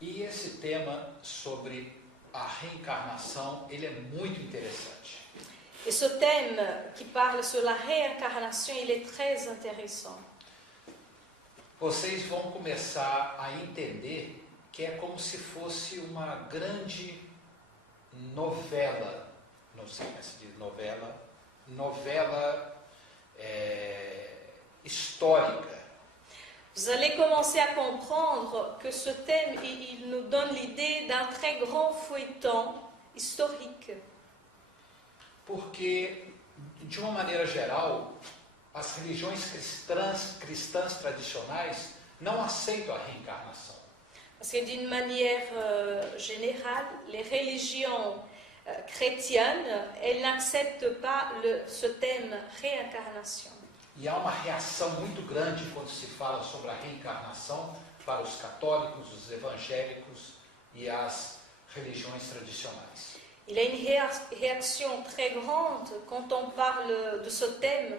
E esse tema sobre a reencarnação, ele é muito interessante. Et ce thème qui parle sur la réincarnation, il est très intéressant. Vocês vão começar a entender que é como se fosse uma grande novela, não sei como se diz novela histórica. Vous allez commencer à comprendre que ce thème, il nous donne l'idée d'un très grand feuilleton historique. Porque, de uma maneira geral, as religiões cristãs tradicionais não aceitam a reencarnação. Parce que d'une manière générale, les religions chrétiennes, elles n'acceptent pas ce thème réincarnation. E há uma reação muito grande quando se fala sobre a reencarnação para os católicos, os evangélicos e as religiões tradicionais. Il y a une réaction très grande quand on parle de ce thème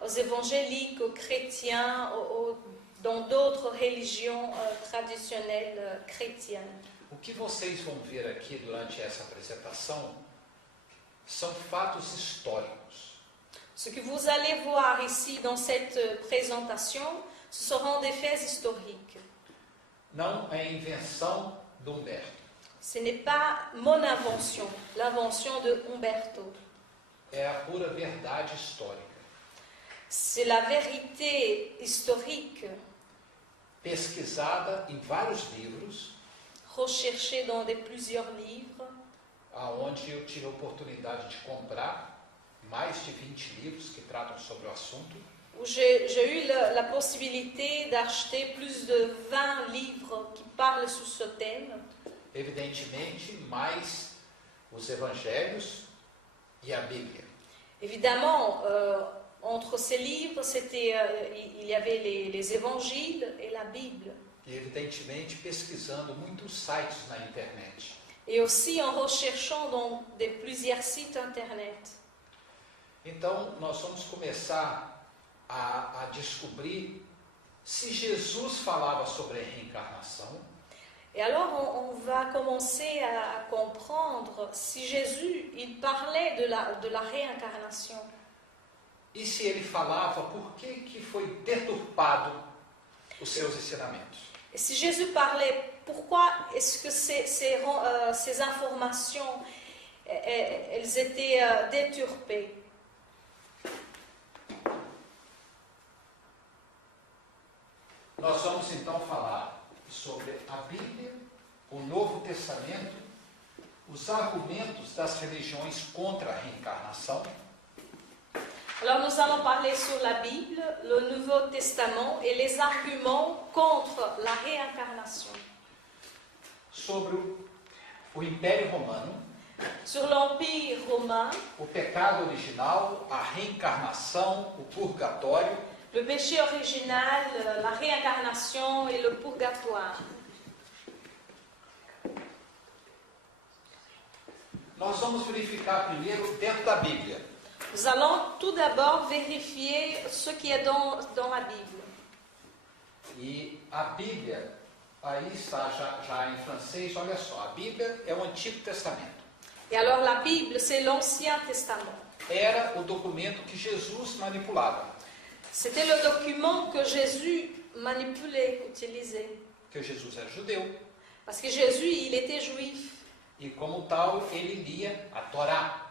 aux évangéliques, aux chrétiens, dans d'autres religions traditionnelles chrétiennes. O que vocês vão ver aqui durante essa apresentação são fatos históricos. Ce que vous allez voir ici dans cette présentation, ce seront des faits historiques. Não é invenção do Humberto. Ce n'est pas mon invention, l'invention de Umberto. É a pura verdade histórica. C'est la vérité historique, pesquisada em vários livros, recherchée dans plusieurs livres, aonde eu tive a oportunidade de comprar mais de 20 livros que tratam sobre o assunto. Où j'ai eu la possibilité d'acheter plus de 20 livres qui parlent sur ce thème. Evidentemente, mais os evangelhos e a Bíblia. Évidemment, entre ces livres, il y avait les évangiles et la Bible. E evidentemente pesquisando muitos sites na internet. Et aussi en recherchant dans plusieurs sites internet. Então, nós vamos começar a descobrir se Jesus falava sobre a reencarnação. Et alors, on va commencer à comprendre si Jésus, il parlait de la réincarnation. E se ele falava, por que foi deturpado os seus ensinamentos? Et si Jésus parlait, pourquoi est-ce que ces informations, elles étaient déturpées? Nós vamos então falar sobre a Bíblia, o Novo Testamento, os argumentos das religiões contra a reencarnação. Alors nous allons parler sur la Bible, le Nouveau Testament et les arguments contre la réincarnation. Sobre o Império Romano, sur l'Empire romain, o pecado original, a reencarnação, o purgatório, le péché original, la réincarnation et le purgatoire. Nós vamos verificar primeiro dentro da Bíblia. Nous allons tout d'abord vérifier ce qui est dans la Bible. E a Bíblia, aí está já em francês, olha só, a Bíblia é o Antigo Testamento. Et alors la Bible, c'est l'Ancien Testament. Era o documento que Jesus manipulava. C'était le document que Jésus manipulait, utilisait. Porque Jesus era judeu. Parce que Jésus, il était juif. E como tal, ele lia a Torá.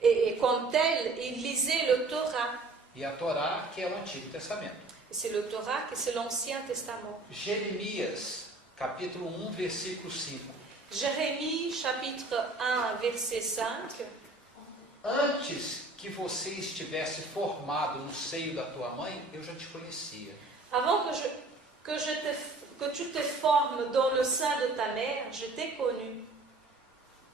Et comme tel, il lisait le Torah. E a Torá, que é o Antigo Testamento. Et c'est le Torah que c'est l'Ancien Testament. Jeremias, capítulo 1, versículo 5. Jérémie, chapitre 1, verset 5. Antes que você estivesse formado no seio da tua mãe, eu já te conhecia. Avant que tu te formes dans le sein de ta mère, je t'ai connu.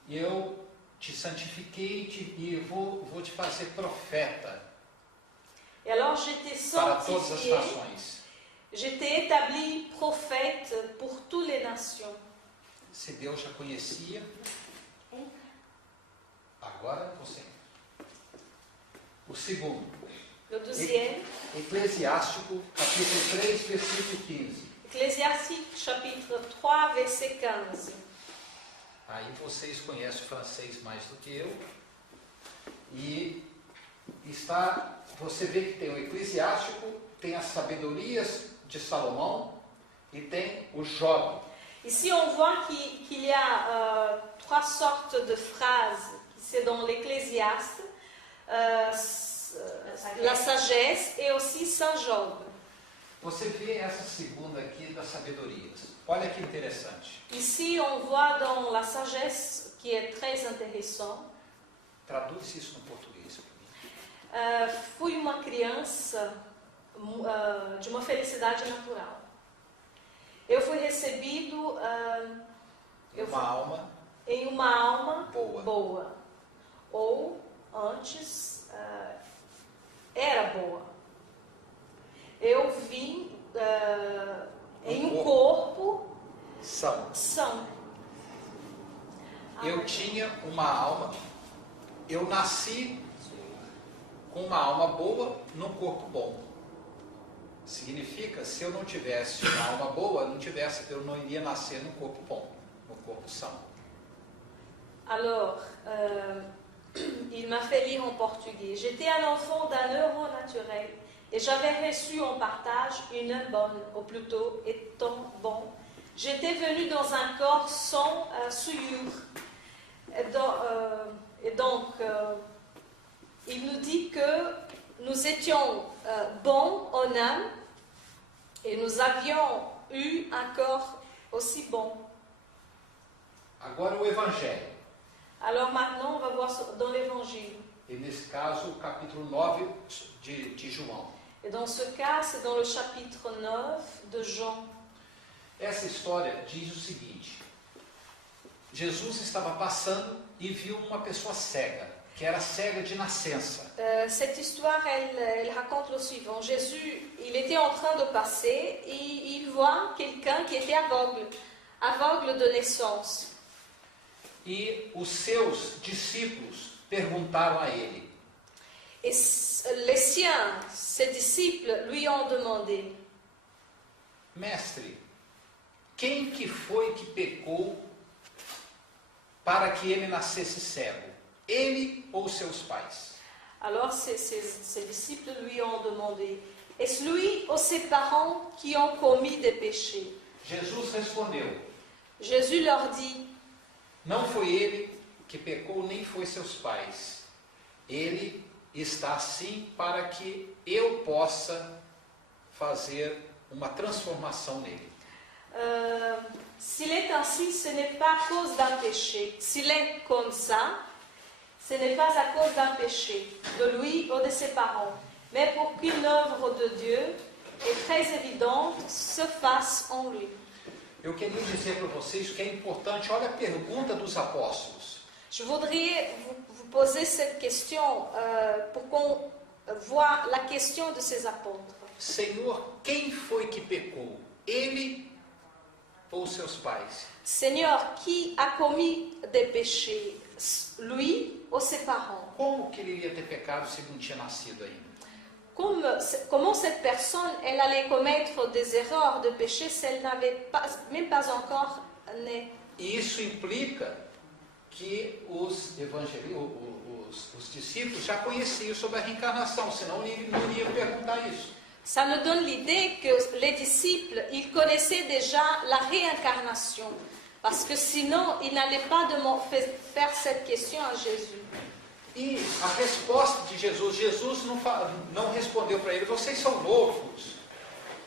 E eu te santifiquei e vou te fazer profeta Et alors je t'ai para todas as sanctifié, nações. je t'ai établi prophète pour toutes les nations. Se Deus já conhecia, agora você. O segundo, Le deuxième, Eclesiástico, capítulo 3, versículo 15. Ecclésiastique chapitre 3, verset 15. Aí vocês conhecem o francês mais do que eu. E você vê que tem o Eclesiástico, tem as sabedorias de Salomão e tem o Job. Ici, on voit qu'il y a trois sortes de phrases. C'est dans l'Ecclésiaste, la sagesse et aussi Saint Job. Você vê essa segunda aqui das sabedorias. Olha que interessante. Ici, on voit dans la sagesse, qui est très intéressant. Traduz isso no português para mim. Fui uma criança de uma felicidade natural. Eu fui recebido em uma alma boa. Ou, antes, era boa. Eu vim em um corpo são. Eu tinha uma alma, eu nasci com uma alma boa num corpo bom. Significa, se eu não tivesse uma alma boa, eu não iria nascer num corpo bom, num corpo são. Alors, il m'a fait lire en portugais. J'étais un enfant d'un heureux naturel et j'avais reçu en partage une bonne, ou plutôt étant bon. J'étais venu dans un corps sans souillure. Et donc, il nous dit que nous étions bons en âme et nous avions eu un corps aussi bon. Agora o Evangelho. Alors maintenant, on va voir dans l'Évangile. E nesse caso, o capítulo 9 de João. Et dans ce cas, c'est dans le chapitre 9 de Jean. Essa história diz o seguinte: Jesus estava passando e viu uma pessoa cega, que era cega de nascença. Cette histoire, elle raconte le suivant. Jésus, il était en train de passer et il voit quelqu'un qui était aveugle de naissance. E os seus discípulos perguntaram a ele. Et les siens, ses disciples, lui ont demandé: Mestre, quem que foi que pecou para que ele nascesse cego? Ele ou seus pais? Alors ses disciples lui ont demandé: Est-ce lui ou ses parents qui ont commis des péchés? Jesus respondeu: Jésus leur dit: Não foi ele que pecou, nem foi seus pais. Ele está assim para que eu possa fazer uma transformação nele. S'il est ainsi, ce n'est pas à cause d'un péché. S'il est comme ça, ce n'est pas à cause d'un péché, de lui ou de ses parents, mais pour qu'une œuvre de Dieu est très évidente se fasse en lui. Eu queria dizer para vocês que é importante, olha a pergunta dos apóstolos. Je voudrais vous poser cette question pour qu'on voit la question de ces apôtres. Senhor, quem foi que pecou? Ele ou seus pais? Seigneur, qui a commis des péchés, lui ou ses parents? Como que ele iria ter pecado se ele não tinha nascido ainda? Comment cette personne, elle allait commettre des erreurs de péché si elle n'avait même pas encore né? E isso implica que os discípulos já conheciam sobre a reencarnação, senão não iriam perguntar isso. Ça nous donne l'idée que les disciples, ils connaissaient déjà la réincarnation, parce que sinon, ils n'allaient pas faire cette question à Jésus. E a resposta de Jesus não respondeu para ele: vocês são loucos,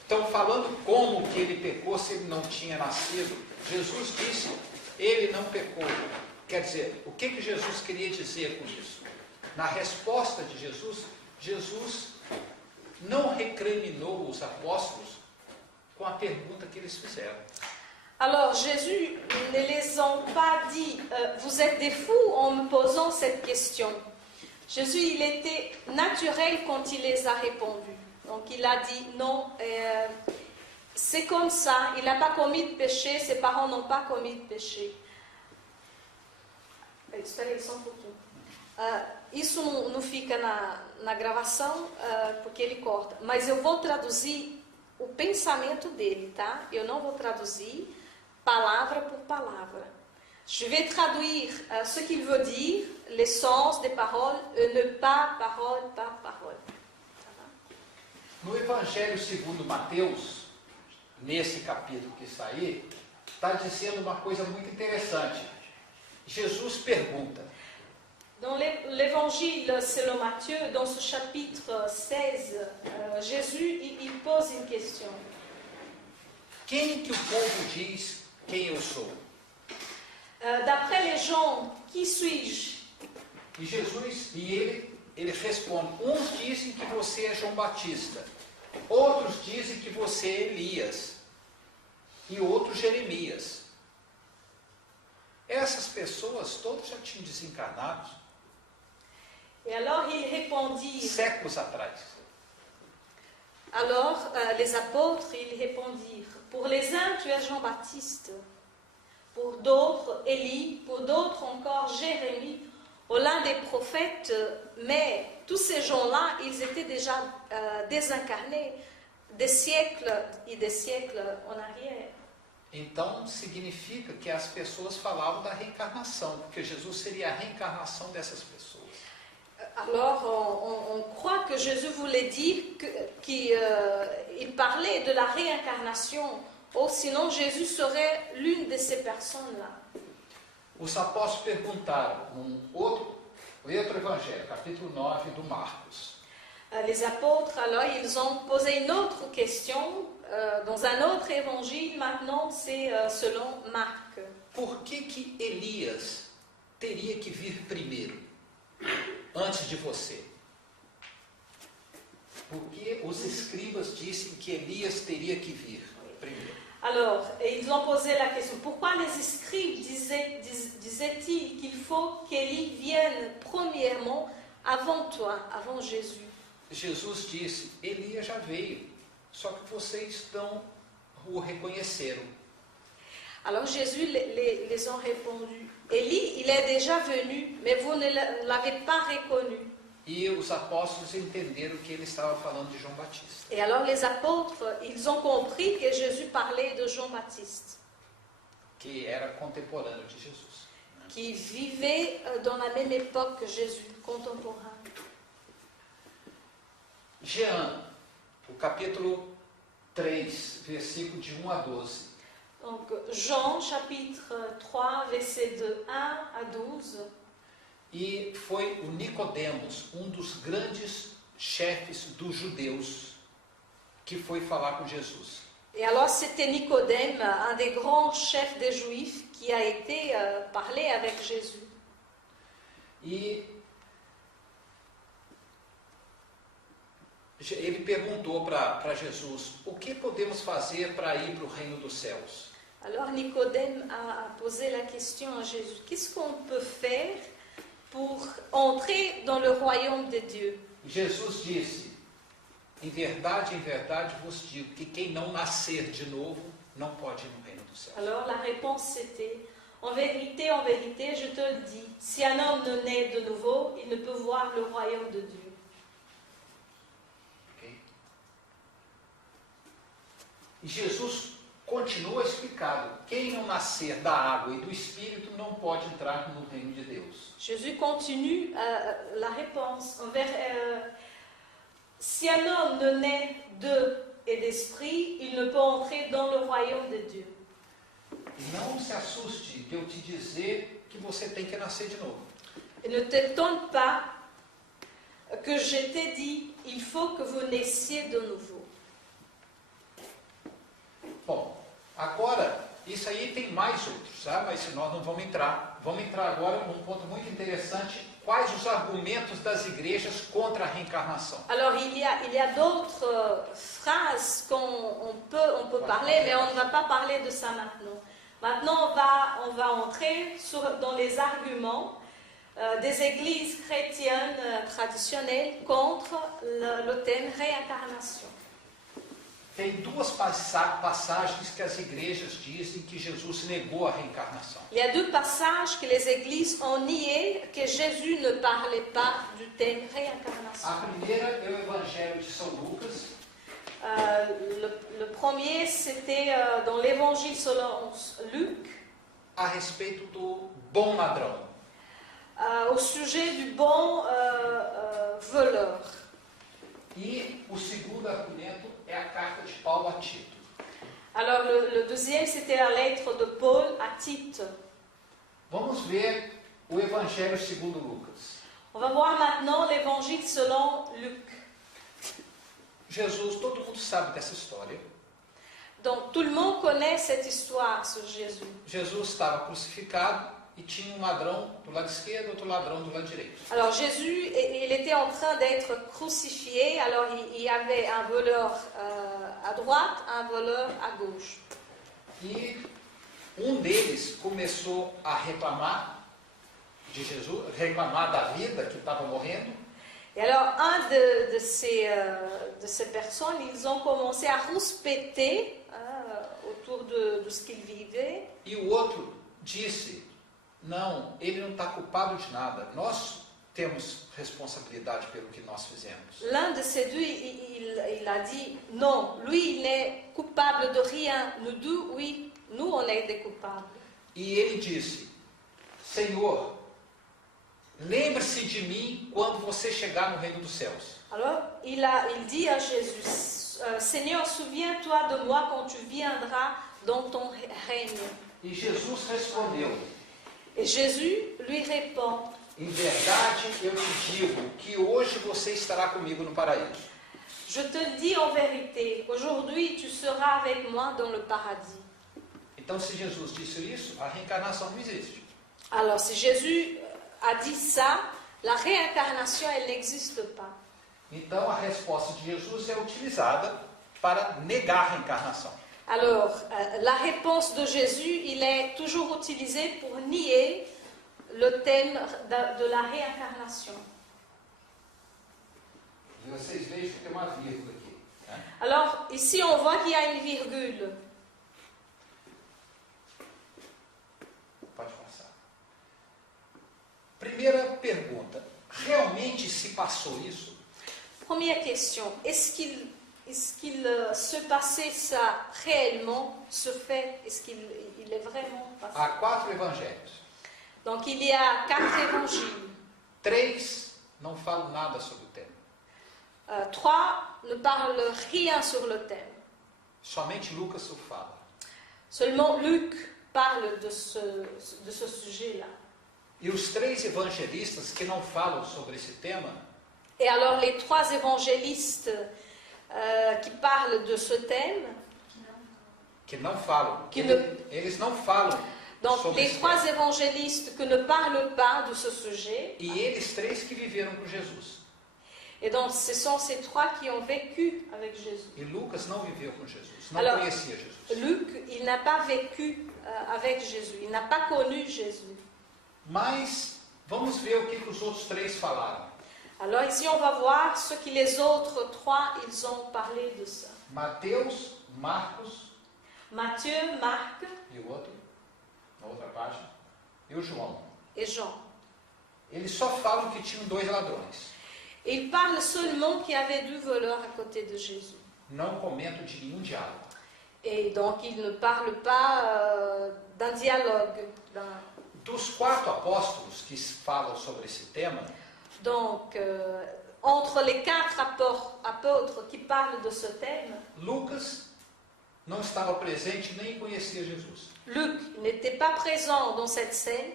estão falando como que ele pecou se ele não tinha nascido. Jesus disse: ele não pecou. Quer dizer, o que Jesus queria dizer com isso? Na resposta de Jesus, Jesus não recriminou os apóstolos com a pergunta que eles fizeram. Alors Jésus ne les a pas dit vous êtes des fous en me posant cette question. Jésus, il était naturel quand il les a répondu. Donc il a dit non, c'est comme ça, il n'a pas commis de péché, ses parents n'ont pas commis de péché. Espera aí só um pouquinho. Isso não fica na gravação porque ele corta, mas eu vou traduzir o pensamento dele, tá? Eu não vou traduzir palavra por palavra. Je vais traduire ce qu'il veut dire, l'essence des paroles, et ne pas parole par parole. No Evangelho segundo Mateus, nesse capítulo que está aí, está dizendo uma coisa muito interessante. Jesus pergunta. Dans l'évangile selon Matthieu, dans ce chapitre 16, Jésus il pose une question. Quem que o povo diz quem eu sou? D'après les gens, qui suis-je? E Jesus, ele responde, uns dizem que você é João Batista, outros dizem que você é Elias, e outros Jeremias. Essas pessoas todas já tinham desencarnado. Et alors il répondit. Séculos atrás. Alors les apôtres, ils répondirent, pour les uns tu es Jean-Baptiste, pour d'autres Élie, pour d'autres encore Jérémie, ou l'un des prophètes, mais tous ces gens-là, ils étaient déjà désincarnés des siècles et des siècles en arrière. Então significa que as pessoas falavam da reencarnação, porque Jesus seria a reencarnação dessas pessoas. Alors on croit que Jésus voulait dire qu'il parlait de la réincarnation, ou sinon Jésus serait l'une de ces personnes-là. Os apóstolos perguntaram, outro evangelho, capítulo 9 do Marcos. Les apôtres, alors, ils ont posé une autre question dans un autre évangile, maintenant c'est selon Marc. Por que Elias teria que vir primeiro, antes de você? Porque os escribas disseram que Elias teria que vir primeiro. Alors, ils ont posé la question, pourquoi les scribes disaient-ils qu'il faut qu'Élie vienne premièrement avant toi, avant Jésus? Jesus disse, Elias já veio, só que vocês não o reconheceram. Alors Jésus les ont répondu, Élie, il est déjà venu, mais vous ne l'avez pas reconnu. E os apóstolos entenderam que ele estava falando de João Batista. Et alors les apôtres, ils ont compris que Jésus parlait de Jean-Baptiste, Que era contemporâneo de Jesus. qui vivait dans la même époque que Jésus, contemporain. Jean, o capítulo 3, versículo de 1 a 12. Donc Jean, chapitre 3, versets de 1 à 12. E foi o Nicodemos, dos grandes chefes dos judeus, que foi falar com Jesus. Et alors c'était Nicodème, un des grands chefs des Juifs, qui a été parler avec Jésus. E ele perguntou para Jesus, o que podemos fazer para ir para o reino dos céus? Alors Nicodème a posé la question à Jésus, qu'est-ce qu'on peut faire pour entrer dans le royaume de Dieu? Jesus disse, em verdade vos digo, que quem não nascer de novo, não pode ir no reino dos céus. Alors la réponse c'était, en vérité, je te le dis, si un homme ne naît de nouveau, il ne peut voir le royaume de Dieu. Okay? E Jesus continua explicado, quem não nascer da água e do Espírito não pode entrar no reino de Deus. Jésus continue la réponse. Si un homme ne naît d'eau et d'esprit, il ne peut entrer dans le royaume de Dieu. Não se assuste de eu te dizer que você tem que nascer de novo. Et ne t'étonne pas que je t'ai dit, il faut que vous naissiez de nouveau. Bom, agora, isso aí tem mais outros, tá? Mas nós não vamos entrar. Vamos entrar agora num ponto muito interessante, quais os argumentos das igrejas contra a reencarnação. Alors il y a d'autres phrases qu'on peut parler, mais on ne va pas parler de ça maintenant. Maintenant on va entrer dans les arguments des églises chrétiennes traditionnelles contre le thème réincarnation. Tem duas passagens que as igrejas dizem que Jesus negou a reencarnação. Il y a deux passages que les églises ont nié que Jésus ne parlait pas du thème réincarnation. A primeira é o Evangelho de São Lucas. Le premier, c'était dans l'évangile selon Luc, a respeito do bom ladrão. au sujet du bon voleur. E o segundo argumento é a carta de Paulo a Tito. Alors le deuxième, c'était la lettre de Paul à Tite. Vamos ver o Evangelho segundo Lucas. On va voir maintenant l'évangile selon Luc. Jesus, todo mundo sabe dessa história. Donc tout le monde connaît cette histoire sur Jésus. Jesus estava crucificado e tinha um ladrão do lado esquerdo e outro ladrão do lado direito. Alors Jésus, il était en train d'être crucifié, alors il y avait un voleur à droite, un voleur à gauche. E um deles começou a reclamar de Jesus, reclamar da vida que estava morrendo. Et alors un de ces personnes, ils ont commencé à rouspéter autour de ce qu'ils vivaient. E o outro disse, não, ele não está culpado de nada, nós temos responsabilidade pelo que nós fizemos. L'un de ces deux, il a dit, non, lui, il n'est coupable de rien. Nous deux, oui, nous, on est des coupables. E ele disse, Senhor, lembre-se de mim quando você chegar no reino dos céus. Alors, il dit à Jésus, Seigneur, souviens-toi de moi quand tu viendras dans ton règne. E Jesus respondeu, Et Jésus lui répond, em verdade eu te digo que hoje você estará comigo no paraíso. je te le dis en vérité, aujourd'hui tu seras avec moi dans le paradis. Então, se Jesus disse isso, a reencarnação não existe. Alors, si Jésus a dit ça, la réincarnation, elle n'existe pas. Então, a resposta de Jesus é utilizada para negar a reencarnação. Alors, la réponse de Jésus, il est toujours utilisé pour nier le thème de la réincarnation. Vocês vejam que tem uma vírgula aqui. Né? Alors, ici, on voit qu'il y a une virgule. Pode passar. Primeira pergunta. Realmente se passou isso? Première question, est-ce qu'il se passait ça réellement, ce fait, est-ce qu'il est vraiment passé? Há 4 evangelhos. Donc il y a 4 évangiles. 3 não falam nada sobre o tema. 3 ne parlent rien sur le thème. Somente Lucas o fala. Seulement Luc parle de ce sujet-là. E os 3 evangelistas que não falam sobre esse tema, Et alors les 3 évangélistes qui parlent de ce thème, que não falam, Que eles não falam donc sobre les esse 3 tema. évangélistes que ne parlent pas de ce sujet, E eles 3 que viveram com Jesus. et donc ce sont ces 3 qui ont vécu avec Jésus. E Lucas não viveu com Jesus, não Alors, conhecia Jesus. Luc, il n'a pas vécu avec Jésus, il n'a pas connu Jésus. Mas vamos ver o que os outros 3 falaram. Alors ici on va voir ce que les autres 3, ils ont parlé de ça. Mateus, Marcos Matthieu, Marc e o outro, na outra página, e o João. et Jean. Eles só falam que tinham 2 ladrões. Ils parlent seulement qu'il y avait 2 voleurs à côté de Jésus. Não comentam de nenhum diálogo. Et donc ils ne parlent pas d'un dialogue. Dos 4 apóstolos que falam sobre esse tema, Donc entre les 4 apôtres qui parlent de ce thème, Lucas não estava presente nem conhecia Jesus. Luc n'était pas présent dans cette scène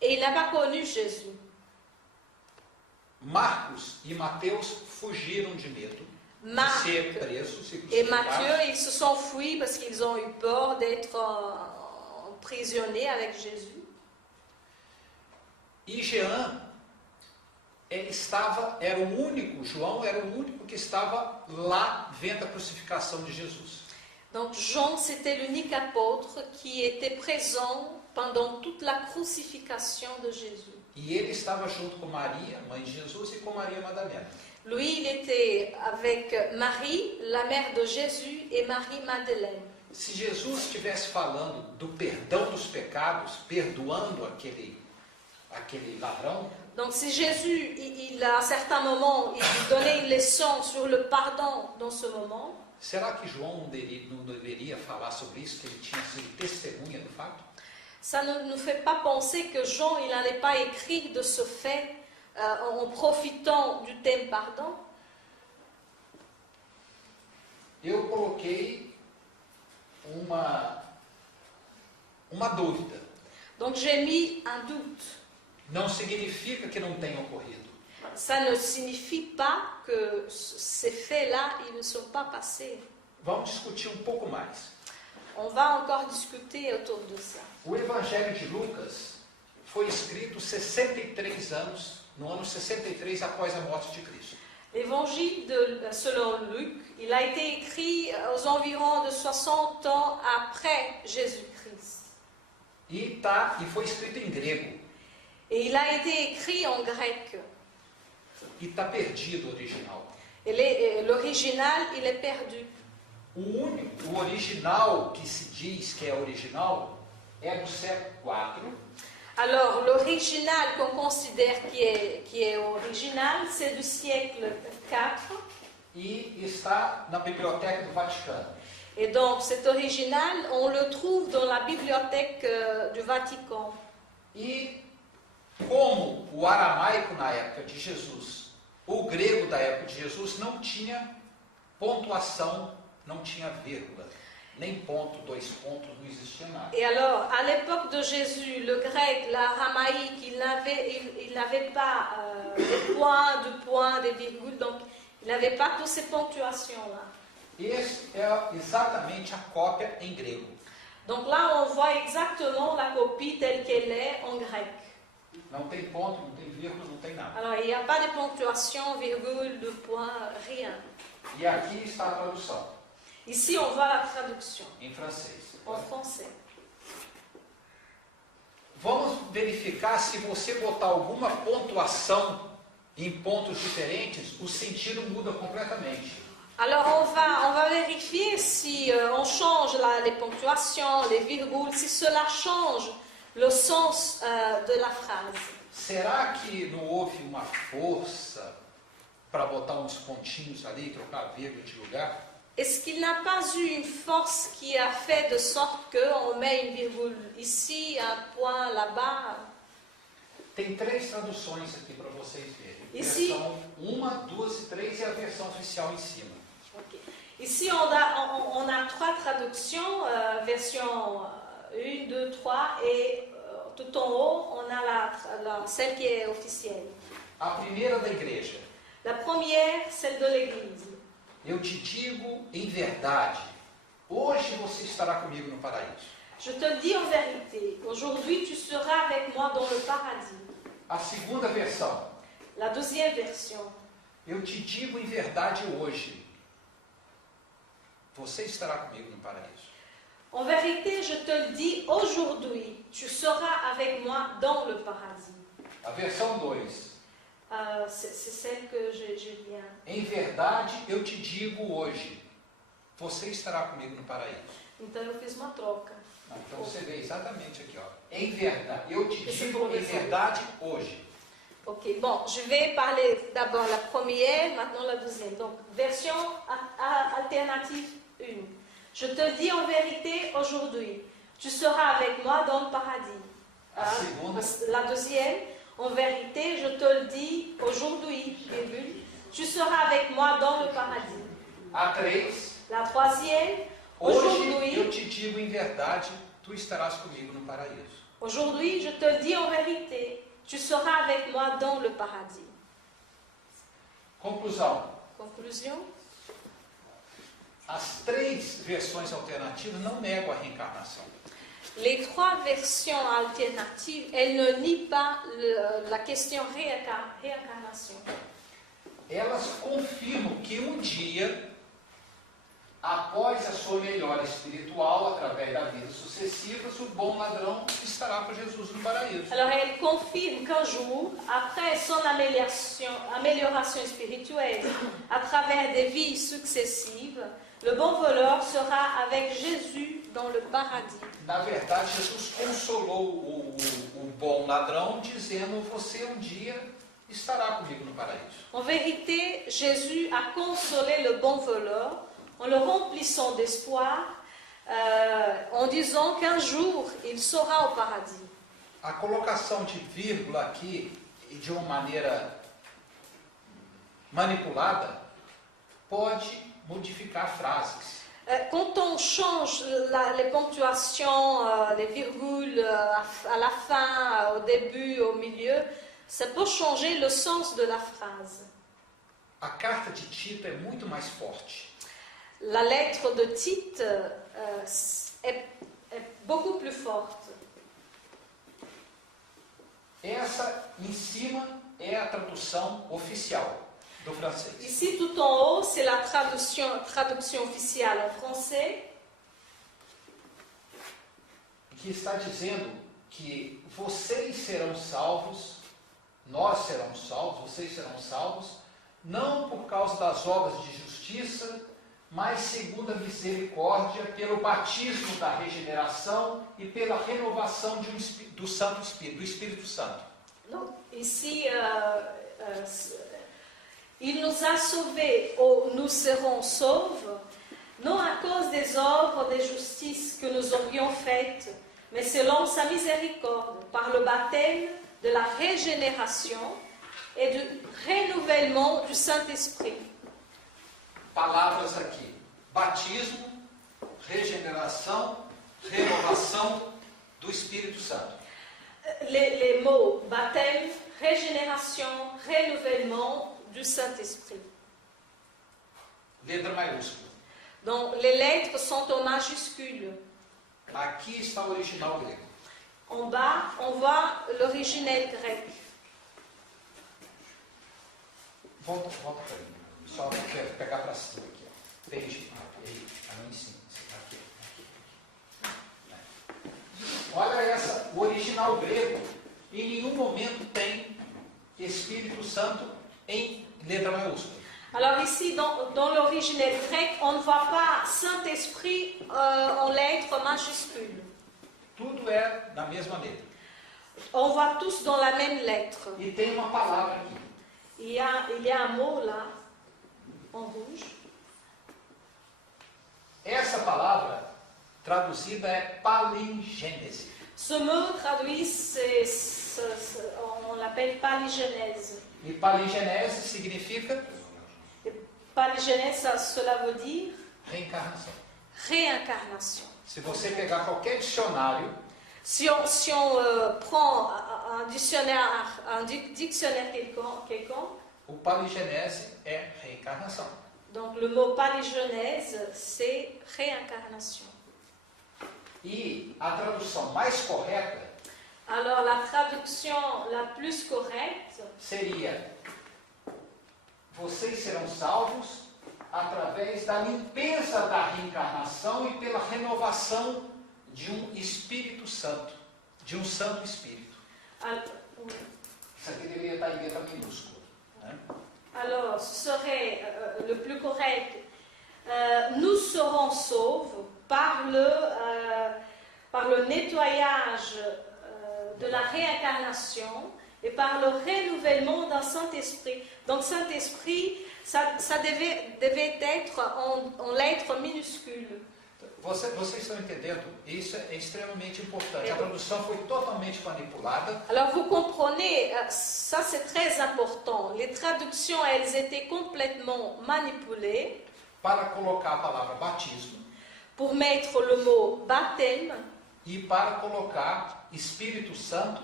et il n'a pas connu Jésus. Marcos e Mateus fugiram de medo Marc de ser presos e et crucificados. Matthieu, ils se sont fuis parce qu'ils ont eu peur d'être emprisonnés avec Jésus. E Jean, era o único, João era o único que estava lá vendo a crucificação de Jesus. Donc Jean, c'était l'unique apôtre qui était présent pendant toute la crucifixion de Jésus. E ele estava junto com Maria, mãe de Jesus, e com Maria Madalena. Lui, il était avec Marie, la mère de Jésus, et Marie-Madeleine. Se Jesus estivesse falando do perdão dos pecados, perdoando aquele ladrão, Donc si Jésus, à un certain moment, il donnait une leçon sur le pardon dans ce moment, Será que João não deveria falar sobre isso, que ele tinha sido testemunha do fato? Ça ne nous fait pas penser que Jean, il n'allait pas écrire de ce fait en profitant du thème pardon. Eu coloquei uma dúvida. Donc j'ai mis un doute. Não significa que não tenha ocorrido. Ça ne signifie pas que ces faits-là, ils ne sont pas passés. Vamos discutir um pouco mais. On va encore discuter autour de ça. O Evangelho de Lucas foi escrito 63 anos, no ano 63 após a morte de Cristo. L'évangile selon Luc, il a été écrit aux environs de 60 ans après Jésus-Christ. E foi escrito em grego. Et il a été écrit en grec. E está perdido o original. L'original, il est perdu. O original que se diz que é original é do século IV. Alors, l'original qu'on considère qui est original, c'est du siècle IV. E está na Biblioteca do Vaticano. Et donc, cet original, on le trouve dans la bibliothèque du Vatican. E como o aramaico na época de Jesus, o grego da época de Jesus não tinha pontuação, não tinha vírgula, nem ponto, 2 pontos, não existia nada. Et alors, à l'époque de Jésus, le grec, l'aramaïque, il n'avait pas des points, des virgules, donc il n'avait pas toutes ces ponctuations-là. Esse é exatamente a cópia em grego. Donc là, on voit exactement la copie telle qu'elle est en grec. Não tem ponto, não tem vírgula, não tem nada. Alors, il n'y a pas de ponctuation, virgule, de point, rien. E aqui está a tradução. Ici, on voit la traduction Em francês. en français. Vamos verificar se você botar alguma pontuação em pontos diferentes, o sentido muda completamente. Alors, on va vérifier si on change les ponctuations, les virgules, si cela change le sens de la phrase. Será que não houve uma força para botar uns pontinhos ali e trocar a vírgula de lugar? Est-ce qu'il n'a pas eu une force qui a fait de sorte qu'on met une virgule ici, un point là-bas? Tem 3 traduções aqui para vocês verem. Ici. Versão 1, 2 e 3 e a versão oficial em cima. Okay. Ici, on a 3 traductions, version 1, 2, 3, et tout en haut, on a celle qui est officielle. A primeira da igreja. La première, celle de l'Église. Eu te digo em verdade, hoje você estará comigo no paraíso. Je te le dis en vérité, aujourd'hui tu seras avec moi dans le paradis. A segunda versão. La deuxième version. Eu te digo em verdade hoje, você estará comigo no paraíso. En vérité, je te le dis aujourd'hui, tu seras avec moi dans le paradis. A versão 2. C'est celle que je viens. Em verdade, eu te digo hoje, você estará comigo no paraíso. Então eu fiz uma troca. Então você vê exatamente aqui, ó. Em verdade, eu te digo em verdade hoje. Ok, bon, je vais parler d'abord la première, maintenant la deuxième. Donc, version alternative 1. Je te dis en vérité aujourd'hui, tu seras avec moi dans le paradis. A segunda. La deuxième, en vérité, je te le dis aujourd'hui, tu seras avec moi dans le paradis. A 3. La troisième, Hoje eu aujourd'hui, te digo em verdade, tu estarás comigo no paraíso. aujourd'hui, je te le dis en vérité, tu seras avec moi dans le paradis. Conclusão. Conclusion. As 3 versões alternativas não negam a reencarnação. Les 3 versions alternatives, elles ne nient pas la question réincarnation. Elas confirmam que um dia, após a sua melhora espiritual, através da vida sucessivas, o bom ladrão estará com Jesus no paraíso. Alors, elle confirme qu'un jour, après son amélioration spirituelle, à travers des vies successives, le bon voleur sera avec Jésus dans le paradis. Na verdade, Jesus consolou o bom ladrão, dizendo: você um dia estará comigo no paraíso. En vérité, Jésus a consolé le bon voleur en le remplissant d'espoir, en disant qu'un jour il sera au paradis. A colocação de vírgula aqui, de uma maneira manipulada, pode modificar frases. Quand on change les ponctuations, les virgules à la fin, au début, au milieu, ça peut changer le sens de la phrase. A carta de Tito é muito mais forte. La lettre de Tite est beaucoup plus forte. Essa em cima é a tradução oficial do francês. Ici, tout en haut, c'est la traduction officielle en français, Que está dizendo que vocês serão salvos, nós seremos salvos, vocês serão salvos, não por causa das obras de justiça, mas segundo a misericórdia, pelo batismo da regeneração e pela renovação do Santo Espírito, do Espírito Santo. Donc, ici, il nous a sauvés, ou nous serons sauvés, non à cause des œuvres de justice que nous aurions faites, mais selon sa miséricorde, par le baptême de la régénération et du renouvellement du Saint-Esprit. Palavras aqui: batismo, regeneração, renovação do Espírito Santo. Les mots baptême, régénération, renouvellement du Saint-Esprit. Letra maiúscula. Donc les lettres sont en majuscules. Aqui está o original grego. En bas, on voit l'originel grec. Volta para mim. Só quero pegar para cima aqui. Ó. Page. Aí em cima. Aqui. Olha essa, o original grego. Em nenhum momento tem Espírito Santo em letra maiúscula. Alors ici, dans l'originel grec, on ne voit pas Saint-Esprit en lettres majuscules. Tudo é da mesma letra. On voit tous dans la même lettre. E tem uma palavra aqui. Il y a un mot là, en rouge. Essa palavra traduzida é palingênese. Ce mot traduit, on l'appelle palygénèse. E palingênese significa Palygénèse, cela veut dire reencarnação. réincarnation. Se você pegar qualquer dicionário, Si on prend un dictionnaire quelconque, o palingênese é reencarnação. donc le mot palygénèse, c'est réincarnation. E a tradução mais correta Alors la traduction la plus correcte seria: vocês serão salvos através da limpeza da reencarnação e pela renovação de um Espírito Santo, de um Santo Espírito. Isso aqui deveria estar em letra minúscula. Né? Alors, ce serait le plus correct. Nous serons sauvés par le nettoyage de la réincarnation et par le renouvellement d'un Saint-Esprit. Donc, Saint-Esprit, ça devait être en lettres minuscules. Vocês estão entendendo? Isso é extremamente importante. A tradução foi totalmente manipulada. Alors vous comprenez, ça c'est très important. Les traductions, elles étaient complètement manipulées Para colocar a palavra batismo pour mettre le mot baptême e para colocar Espírito Santo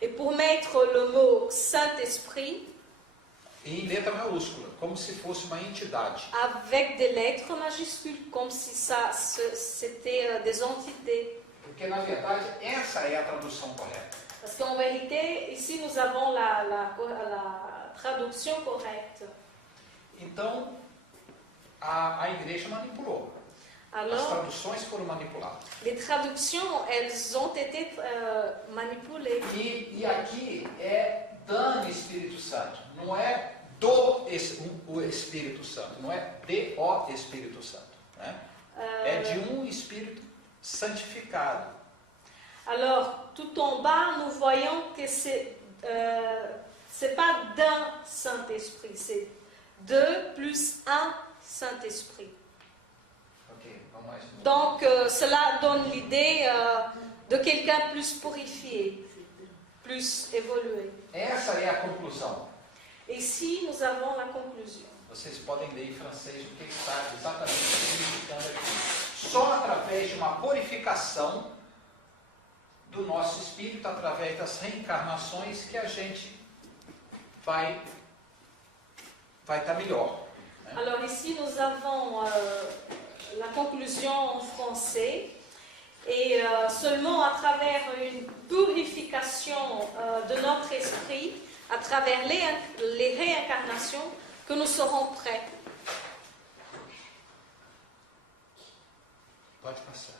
et pour mettre le mot Saint-Esprit em letra maiúscula, como se fosse uma entidade. avec des lettres majuscules, comme si c'était des entités. Porque, na verdade, essa é a tradução correta. Parce qu'en vérité, ici nous avons la traduction correcte. Então, a igreja manipulou. As Alors, traduções foram manipuladas. les traductions, elles ont été manipulées. E aqui é do Espírito Santo, não é o Espírito Santo, não é de o Espírito Santo. Né? É de um Espírito santificado. Alors, tout en bas, nous voyons que c'est pas d'un Saint-Esprit, c'est deux plus un Saint-Esprit. Donc cela donne l'idée de quelqu'un plus purifié, plus évolué. Essa é a conclusão. Ici, nous avons la conclusion. Vocês podem ler em francês o que está exatamente significando aqui. Só através de uma purificação do nosso espírito, através das reencarnações, que a gente vai estar melhor. Né? Alors ici, nous avons la conclusion en français. Et seulement à travers une purification de notre esprit, à travers les réincarnations, que nous serons prêts. Pode passar.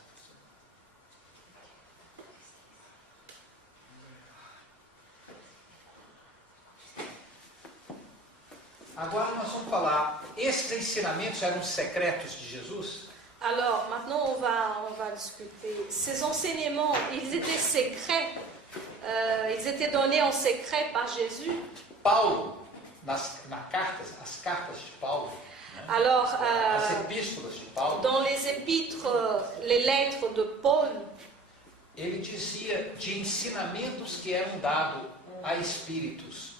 Agora nós vamos falar, esses ensinamentos eram secretos de Jesus? Alors, maintenant, on va discuter. Ces enseignements, ils étaient secrets. Ils étaient donnés en secret par Jésus. Paulo, as cartas de Paulo, né? Alors, as epístolas de Paulo, dans les épîtres, les lettres de Paul, ele dizia de ensinamentos que eram dados a espíritos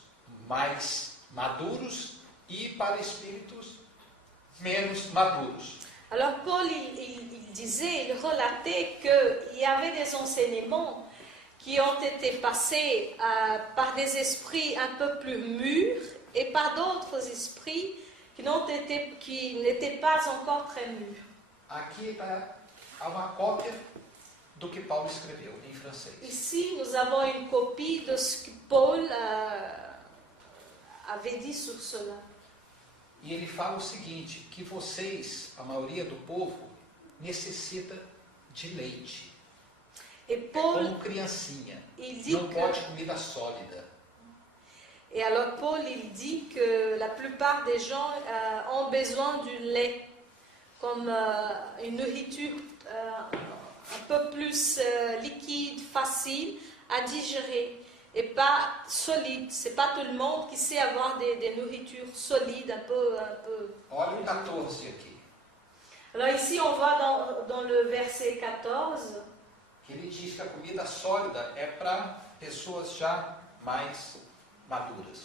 mais maduros e para espíritos menos maduros. Alors Paul, il disait, il relatait qu'il y avait des enseignements qui ont été passés par des esprits un peu plus mûrs et par d'autres esprits qui n'étaient pas encore très mûrs. Aqui há uma cópia do que Paulo escreveu em francês. Ici, nous avons une copie de ce que Paul avait dit sur cela. E ele fala o seguinte, que vocês, a maioria do povo, necessita de leite. Et Paul, como criancinha. Il dit não pode comida sólida. Et alors Paul, il dit que la plupart des gens ont besoin du lait, comme une nourriture un peu plus liquide, facile à digérer. Et pas solide. C'est pas tout le monde qui sait avoir des nourritures solides, un peu. Olha o 14 aqui. Alors ici, on voit dans le verset 14. Que ele diz que a comida sólida é para pessoas já mais maduras.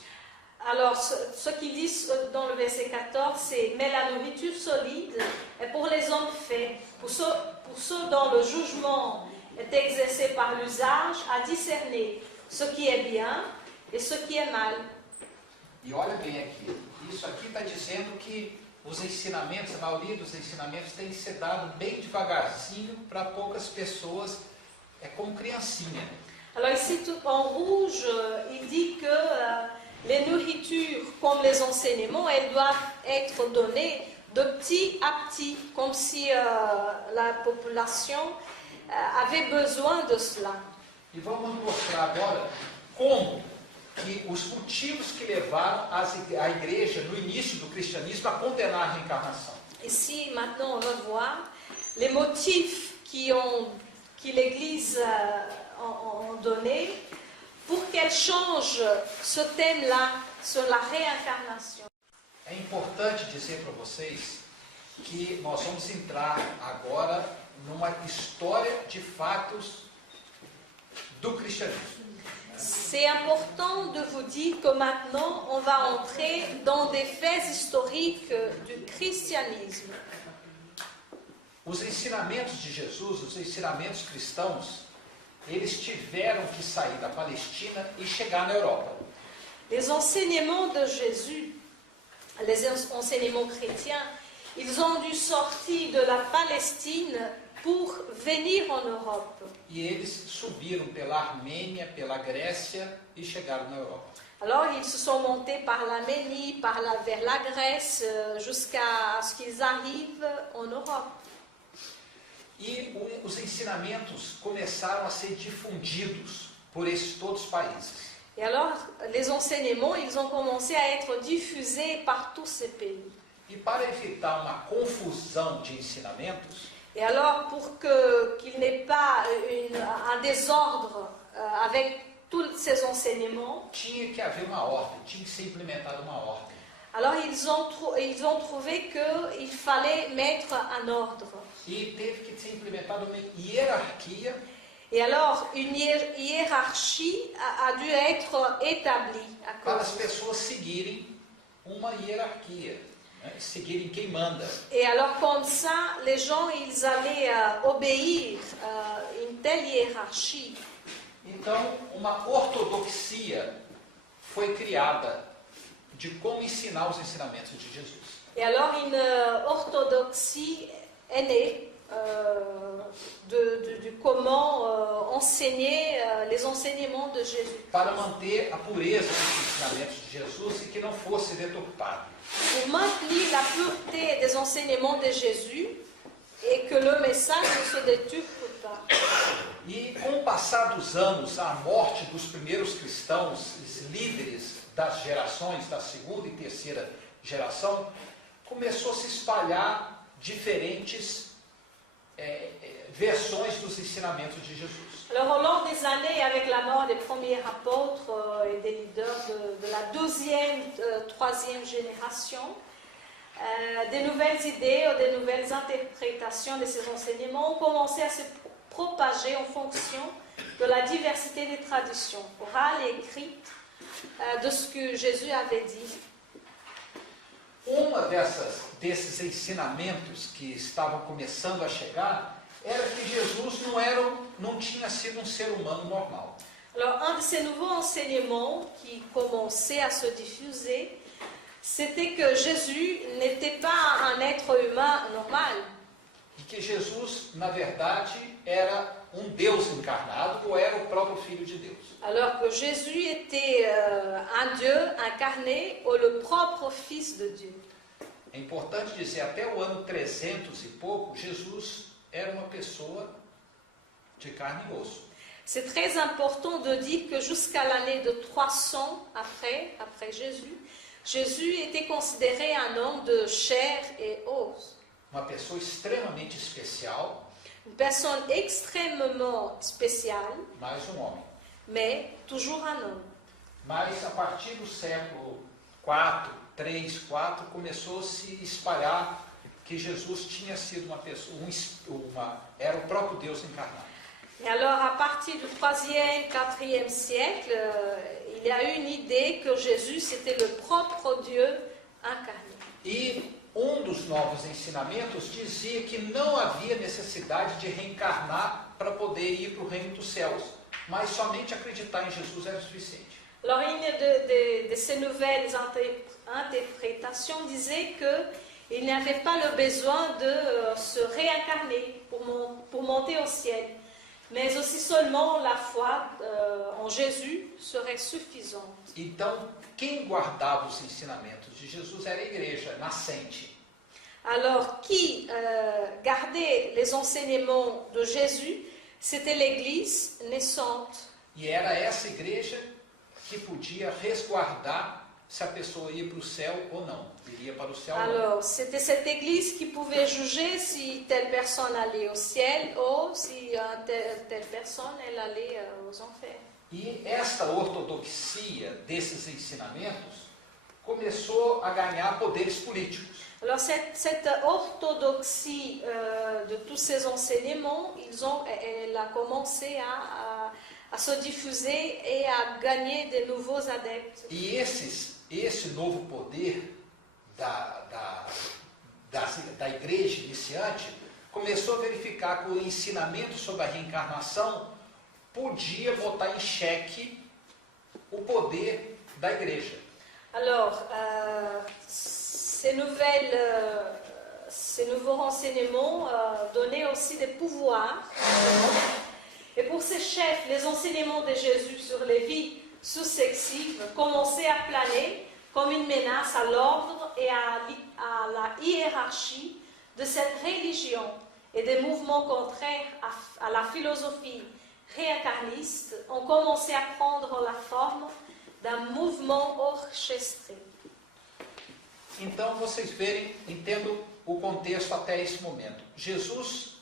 Alors, ce qu'il dit dans le verset 14, c'est « Mais la nourriture solide est pour les hommes faits, pour ceux dont le jugement est exercé par l'usage, à discerner ce qui est bien et ce qui est mal. » E olha bem aqui, isso aqui está dizendo que os ensinamentos, a maioria dos ensinamentos tem que ser dado bem devagarzinho para poucas pessoas, é como criancinha. Alors ici, tout en rouge, il dit que les nourritures, comme les enseignements, elles doivent être données de petit à petit, comme si la population avait besoin de cela. E vamos mostrar agora como que os motivos que levaram a igreja no início do cristianismo a condenar a reencarnação. Ici, maintenant, on va voir les motifs que l'Église a donné pour qu'elle change ce thème-là sur la réincarnation. É importante dizer para vocês que nós vamos entrar agora numa história de fatos do cristianismo. C'est important de vous dire que maintenant, on va entrer dans des faits historiques du christianisme. Os ensinamentos de Jesus, os ensinamentos cristãos, eles tiveram que sair da Palestina e chegar na Europa. Les enseignements de Jésus, les enseignements chrétiens, ils ont dû sortir de la Palestine pour venir en Europe. E eles subiram pela Armênia, pela Grécia e chegaram na Europa. Alors ils se sont montés par l'Arménie, vers la Grèce, jusqu'à ce qu'ils arrivent en Europe. E os ensinamentos começaram a ser difundidos por esses todos os países. Et alors, les enseignements, ils ont commencé à être diffusés par tous ces pays. E para evitar uma confusão de ensinamentos, et alors, pour qu'il n'ait pas un désordre avec tous ces enseignements, tinha que haver uma ordem, tinha que ser implementada uma ordem. Alors ils ont trouvé qu'il fallait mettre un ordre. E teve que ser implementada uma hierarquia Et alors une hiérarchie a dû être établie à para as cause. pessoas seguirem uma hierarquia, né? Seguirem quem manda. Et alors comme ça, les gens, ils allaient obéir à une telle hiérarchie. Então, uma ortodoxia foi criada de como ensinar os ensinamentos de Jesus. Et alors une orthodoxie est née de comment enseigner les enseignements de Jésus. Para manter a pureza dos ensinamentos de Jesus e que não fosse deturpado. Pour maintenir la pureté des enseignements de Jésus et que le message ne se déturpe pas. E com o passar dos anos, a morte dos primeiros cristãos, os líderes das gerações, da segunda e terceira geração, começou a se espalhar diferentes versões dos ensinamentos de Jesus. Alors au long des années, avec la mort des premiers apôtres et des leaders de la deuxième, troisième génération, des nouvelles idées ou des nouvelles interprétations de ces enseignements ont commencé à se propager en fonction de la diversité des traditions orales et écrites de ce que Jésus avait dit. Desses ensinamentos que estavam começando a chegar era que Jesus não tinha sido um ser humano normal. Alors un de ces nouveaux enseignements qui commençait à se diffuser, c'était que Jésus n'était pas un être humain normal. E que Jesus, na verdade, era um Deus encarnado ou era o próprio Filho de Deus. Alors que Jésus était un Dieu incarné ou le propre Fils de Dieu. É importante dizer, até o ano 300 e pouco, Jesus era uma pessoa de carne e osso. C'est très important de dire que jusqu'à l'année de 300 après Jésus, Jésus était considéré un homme de chair et os. Uma pessoa extremamente especial, Une personne extrêmement spéciale, mais um homem. mais toujours un homme. Mas a partir do século 4, 3, 4, começou a se espalhar que Jesus tinha sido uma pessoa, era o próprio Deus encarnado. Et alors, à partir du 3e, 4e siècle, il y a eu une idée que Jésus, c'était le propre Dieu incarné. E dos novos ensinamentos dizia que não havia necessidade de reencarnar para poder ir para o reino dos céus, mas somente acreditar em Jesus era o suficiente. Alors, une de ces nouvelles interprétations disait qu'il n'y avait pas le besoin de se réincarner pour monter au ciel, mais aussi seulement la foi en Jésus serait suffisante. Então, quem guardava os ensinamentos de Jesus era a igreja nascente. Alors, qui gardait les enseignements de Jésus, c'était l'Église naissante. E era essa igreja que podia resguardar se a pessoa ia para o céu ou não. Iria para o céu ou não. Alors, c'était cette Église qui pouvait juger si telle personne allait au ciel ou si telle personne elle allait aux enfers. E esta ortodoxia desses ensinamentos começou a ganhar poderes políticos. Alors cette orthodoxie de tous ces enseignements, elle a commencé à se diffuser et à gagner de nouveaux adeptes. E esse novo poder da igreja iniciante começou a verificar que o ensinamento sobre a reencarnação podia botar em xeque o poder da igreja. Alors, ces nouveaux renseignements donnaient aussi des pouvoirs. Et pour ces chefs, les enseignements de Jésus sur les vies successives commençaient à planer comme une menace à l'ordre et à la hiérarchie de cette religion et des mouvements contraires à la philosophie réincarniste ont commencé à prendre la forme d'un mouvement orchestré. Então, vocês entendam o contexto até esse momento. Jesus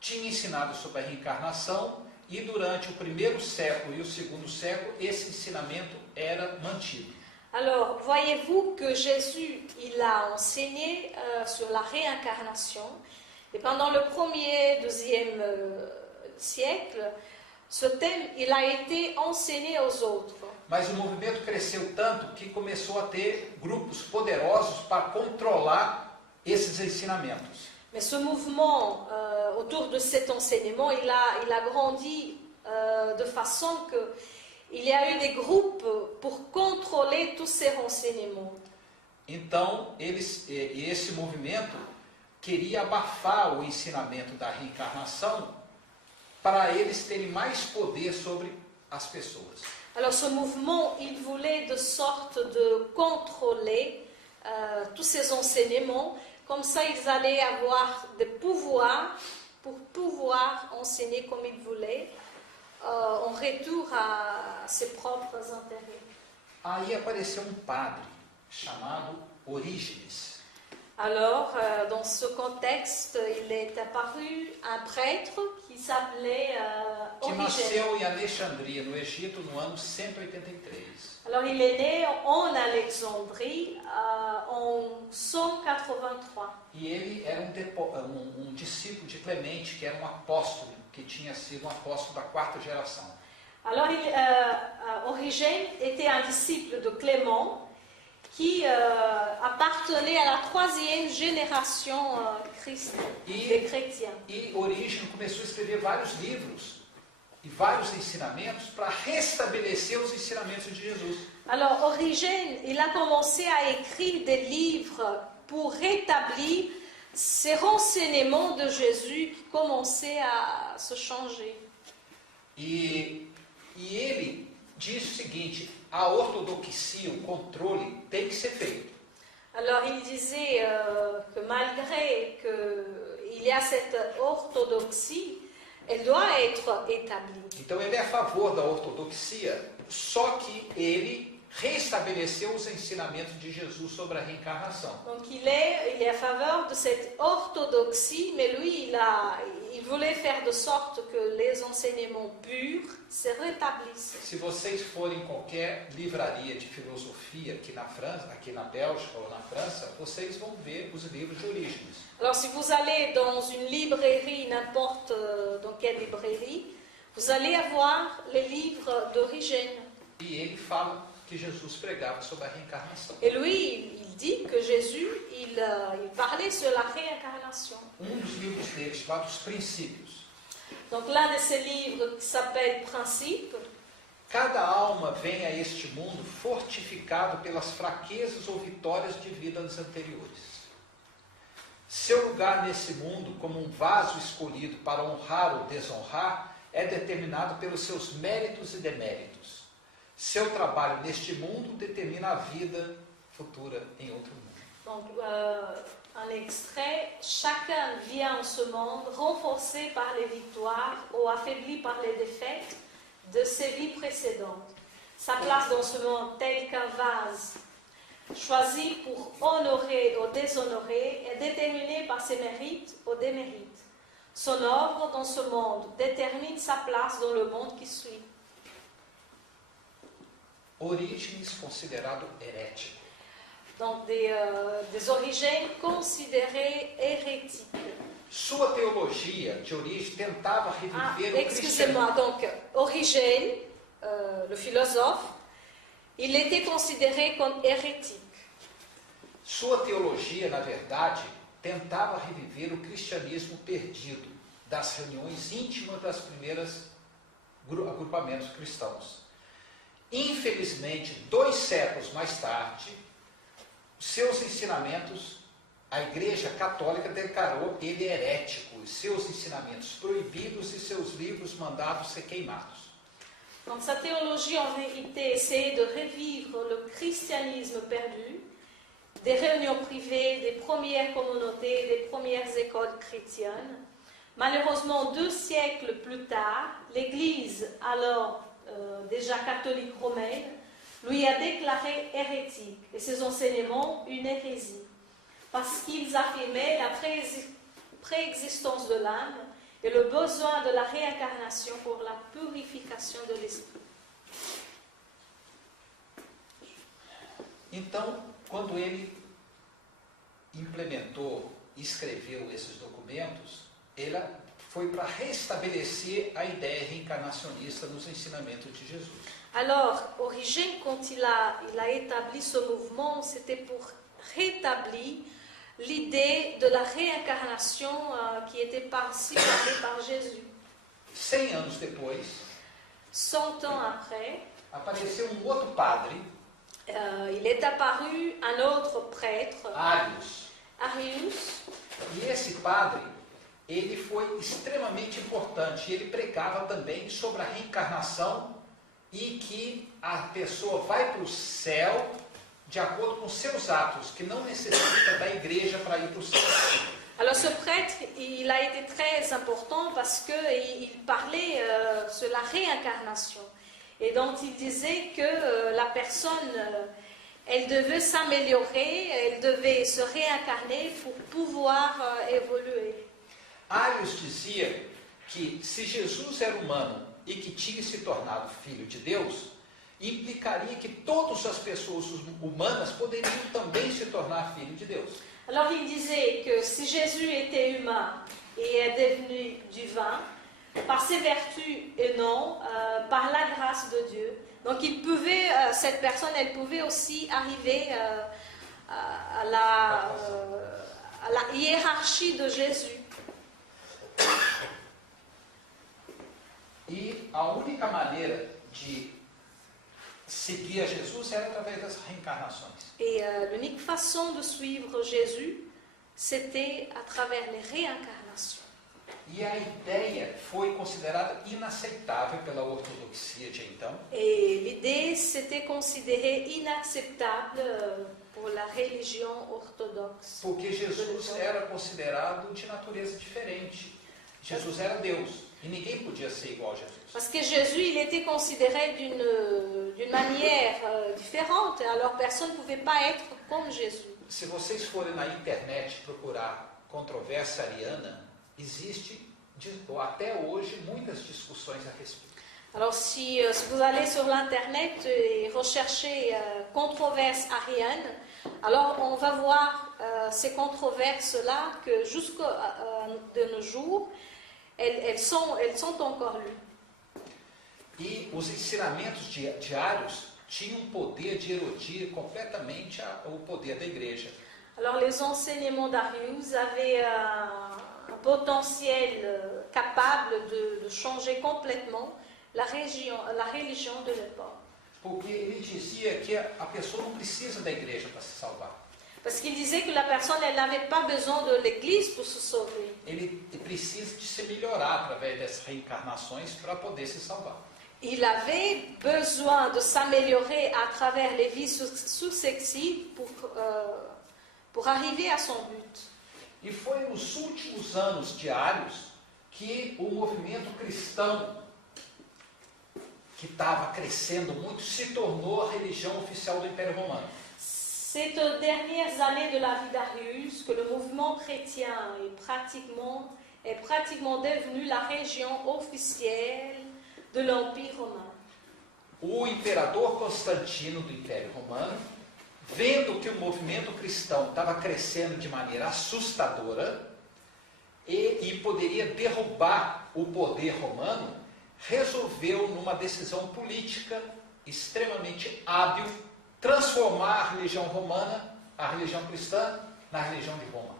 tinha ensinado sobre a reencarnação e durante o primeiro século e o segundo século esse ensinamento era mantido. Alors, voyez-vous que Jésus, il a enseigné sur la réincarnation. Et pendant le 1er, 2e siècle, ce thème, il a été enseigné aux autres. Mas o movimento cresceu tanto que começou a ter grupos poderosos para controlar esses ensinamentos. Mais ce mouvement autour de cet enseignement, il a grandi de façon que il y a eu des groupes pour contrôler tous ces renseignements. Então, esse movimento queria abafar o ensinamento da reencarnação para eles terem mais poder sobre as pessoas. Alors ce mouvement, il voulait de sorte de contrôler tous ces enseignements, comme ça ils allaient avoir des pouvoirs pour pouvoir enseigner comme ils voulaient, en retour à ses propres intérêts. Aí apareceu padre chamado Orígenes. Alors, dans ce contexte, il est apparu un prêtre qui s'appelait Que Origène. nasceu em Alexandria, no Egito, no ano 183. Alors, il est né en Alexandrie en 183. E ele era um discípulo de Clemente, que era um apóstolo, que tinha sido um apóstolo da 4ª geração. Alors, Origène était un disciple de Clément qui appartenait à la 3e génération des chrétiens. E Orígenes começou a escrever vários livros e vários ensinamentos para restabelecer os ensinamentos de Jesus. Alors, Origène, il a commencé à écrire des livres pour rétablir ces renseignements de Jésus qui commençaient à se changer. E ele diz o seguinte: a ortodoxia, o controle, tem que ser feito. Alors, il disait que malgré qu'il y a cette orthodoxie, elle doit être établie. Então ele é a favor da ortodoxia, só que ele restabeleceu os ensinamentos de Jesus sobre a reencarnação. Donc il est à faveur de cette orthodoxie, mais lui, il voulait faire de sorte que les enseignements purs se rétablissent. Se vocês forem em qualquer livraria de filosofia aqui na França, aqui na Bélgica ou na França, vocês vão ver os livros de Orígenes. Alors si vous allez dans une librairie, n'importe dans quelle librairie, vous allez avoir les livres d'Origène. E ele fala que Jesus pregava sobre a reencarnação. Et lui, il dit que Jésus, il parlait sur la réincarnation. Dos livros dele, chamado Os Princípios. Donc l'un de ces livres qui s'appelle Principes. Cada alma vem a este mundo fortificado pelas fraquezas ou vitórias de vidas anteriores. Seu lugar nesse mundo, como um vaso escolhido para honrar ou desonrar, é determinado pelos seus méritos e deméritos. Seu trabalho neste mundo determina a vida futura em outro mundo. Donc, un extrait, chacun vient en ce monde renforcé par les victoires ou affaibli par les défaites de ses vies précédentes. Sa place dans ce monde tel qu'un vase choisi pour honorer ou déshonorer est déterminée par ses mérites ou démérites. Son œuvre dans ce monde détermine sa place dans le monde qui suit. Orígenes considerado herético. Donc des origines considérées hérétiques. Sua teologia de origem tentava reviver o excusez-moi, donc Origène, le philosophe, il était considéré comme hérétique. Sua teologia, na verdade, tentava reviver o cristianismo perdido das reuniões íntimas das primeiras agrupamentos cristãos. Infelizmente, 2 séculos mais tarde, seus ensinamentos, a Igreja Católica declarou ele herético, seus ensinamentos proibidos e seus livros mandados ser queimados. Donc sa théologie en vérité essayait de revivre le christianisme perdu, des réunions privées, des premières communautés, des premières écoles chrétiennes. Malheureusement, 2 siècles plus tard, l'Église, alors déjà catholique romaine, lui a déclaré hérétique et ses enseignements une hérésie, parce qu'ils affirmaient la préexistence de l'âme et le besoin de la réincarnation pour la purification de l'esprit. Então, quando ele implementou e escreveu esses documentos, ele foi para restabelecer a ideia reencarnacionista nos ensinamentos de Jesus. Alors, Origène, quand il a établi ce mouvement, c'était pour rétablir l'idée de la réincarnation qui était partie parlée par Jésus. 100 anos depois, 100 ans après, apareceu outro padre, il est apparu un autre prêtre, Arius. Arius, E esse padre, ele foi extremamente importante. Ele pregava também sobre a reencarnação e que a pessoa vai para o céu de acordo com seus atos, que não necessita da igreja para ir para o céu. Alors ce prêtre, il a été très important parce qu'il parlait sur la réincarnation. Et donc il disait que la personne, elle devait s'améliorer, elle devait se réincarner pour pouvoir évoluer. Arius dizia que se Jesus era humano e que tinha se tornado filho de Deus, implicaria que todas as pessoas humanas poderiam também se tornar filho de Deus. Alors il disait que si Jésus était humain et est devenu divin, par ses vertus et non, par la grâce de Dieu, donc il pouvait, cette personne, elle pouvait aussi arriver à la hiérarchie de Jésus. E a única maneira de seguir a Jesus era através das reencarnações. Et l'unique façon de suivre Jésus, c'était à travers les réincarnations. E a ideia foi considerada inaceitável pela ortodoxia de então. Et l'idée, c'était considéré inacceptable pour la religion orthodoxe. Porque Jesus era considerado de natureza diferente. Jesus era Deus e ninguém podia ser igual a Jesus. Parce que Jésus, il était considéré d'une manière différente, alors personne ne pouvait pas être comme Jésus. Se vocês forem na internet procurar controvérsia ariana, existe até hoje muitas discussões a respeito. Alors si vous allez sur l'internet et recherchez controverses ariennes, alors on va voir ces controverses-là que jusqu'à de nos jours, elles sont encore lues. E os ensinamentos de Arius tinham um poder de erodir completamente o poder da igreja. Alors les enseignements d'Arius avaient un potentiel capable de changer complètement la religion de l'époque. Porque ele dizia que a pessoa não precisa da igreja para se salvar. Parce qu'il disait que la personne, elle n'avait pas besoin de l'église pour se sauver. Ele precisa de se melhorar através das reencarnações para poder se salvar. Il avait besoin de s'améliorer à travers les vies successives pour arriver à son but. E foi nos últimos anos de Arius que o movimento cristão, que estava crescendo muito, se tornou a religião oficial do Império Romano. C'est aux dernières années de la vie d'Arius que le mouvement chrétien est pratiquement devenu la religion officielle de l'Empire romain. O imperador Constantino do Império Romano, vendo que o movimento cristão estava crescendo de maneira assustadora e poderia derrubar o poder romano, resolveu, numa decisão política extremamente hábil, transformar a religião romana, a religião cristã, na religião de Roma.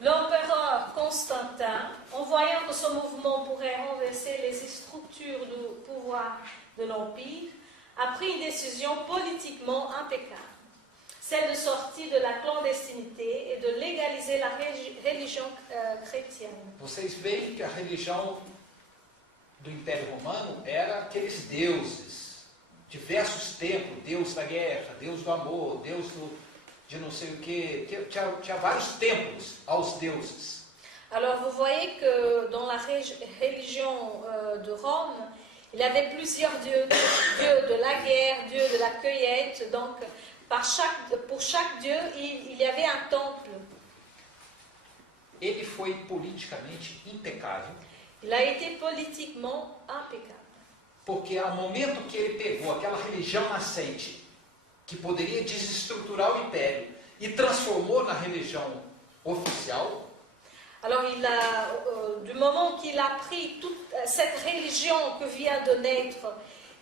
L'empereur Constantin, en voyant que ce mouvement pourrait renverser les structures du pouvoir de l'Empire, a pris une décision politiquement impeccable, celle de sortir de la clandestinité et de légaliser la religion chrétienne. Vocês veem que a religião do Império Romano era aqueles deuses, diversos templos, Deus da guerra, Deus do amor, Deus de não sei o que, tinha vários templos aos deuses. Alors vous voyez que dans la religion de Rome, il y avait plusieurs dieux, dieu de la guerre, Dieu de la cueillette, donc pour chaque dieu il y avait un temple. Ele foi politicamente impecável. Il a été politiquement impeccable. Porque ao momento que ele pegou aquela religião nascente que poderia desestruturar o império e transformou na religião oficial, Alors, du moment qu'il a pris toute cette religion que vient de naître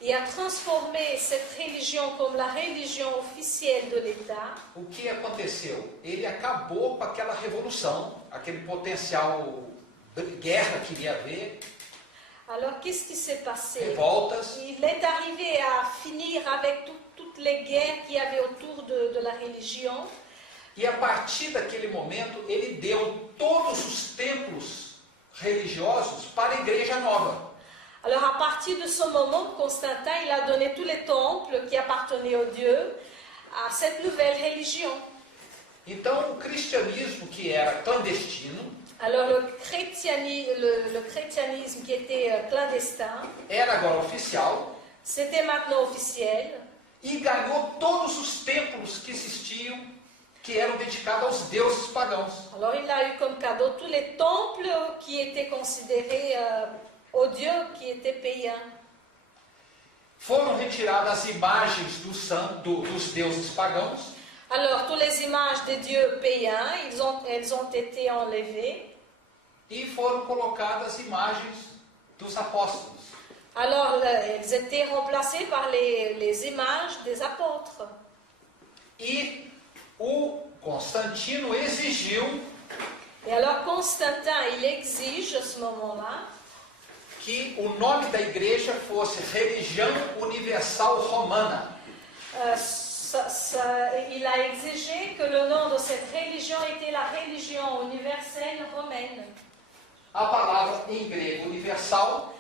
et a transformé cette religion comme la religion officielle de l'État, o que aconteceu? Ele acabou com aquela revolução, aquele potencial guerra que iria haver, alors qu'est-ce qui s'est passé? revoltas, Il est arrivé à finir avec toutes les guerres qu'il y avait autour de la religion. e a partir daquele momento ele deu todos os templos religiosos para a igreja nova. Alors à partir de ce moment, Constantin, il a donné tous les temples qui appartenaient aux dieux à cette nouvelle religion. Então o cristianismo que era clandestino Alors le chrétianisme qui était clandestin, era agora oficial c'était maintenant officiel. e ganhou todos os templos que existiam que eram dedicados aos deuses pagãos. Alors il a eu comme cadeau tous les temples qui étaient considérés aux dieux qui étaient païens. Foram retiradas as imagens dos deuses pagãos Alors toutes les images des dieux païens, elles ont été enlevées. e foram colocadas as imagens dos apóstolos. Alors elles étaient remplacées par les images des apôtres. E o Constantino exigiu Et alors Constantin, il exige à ce moment-là que o nome da igreja fosse Religião Universal Romana. Il a exigé que le nom de cette religion était la religion universelle romaine. A palavra em grego universal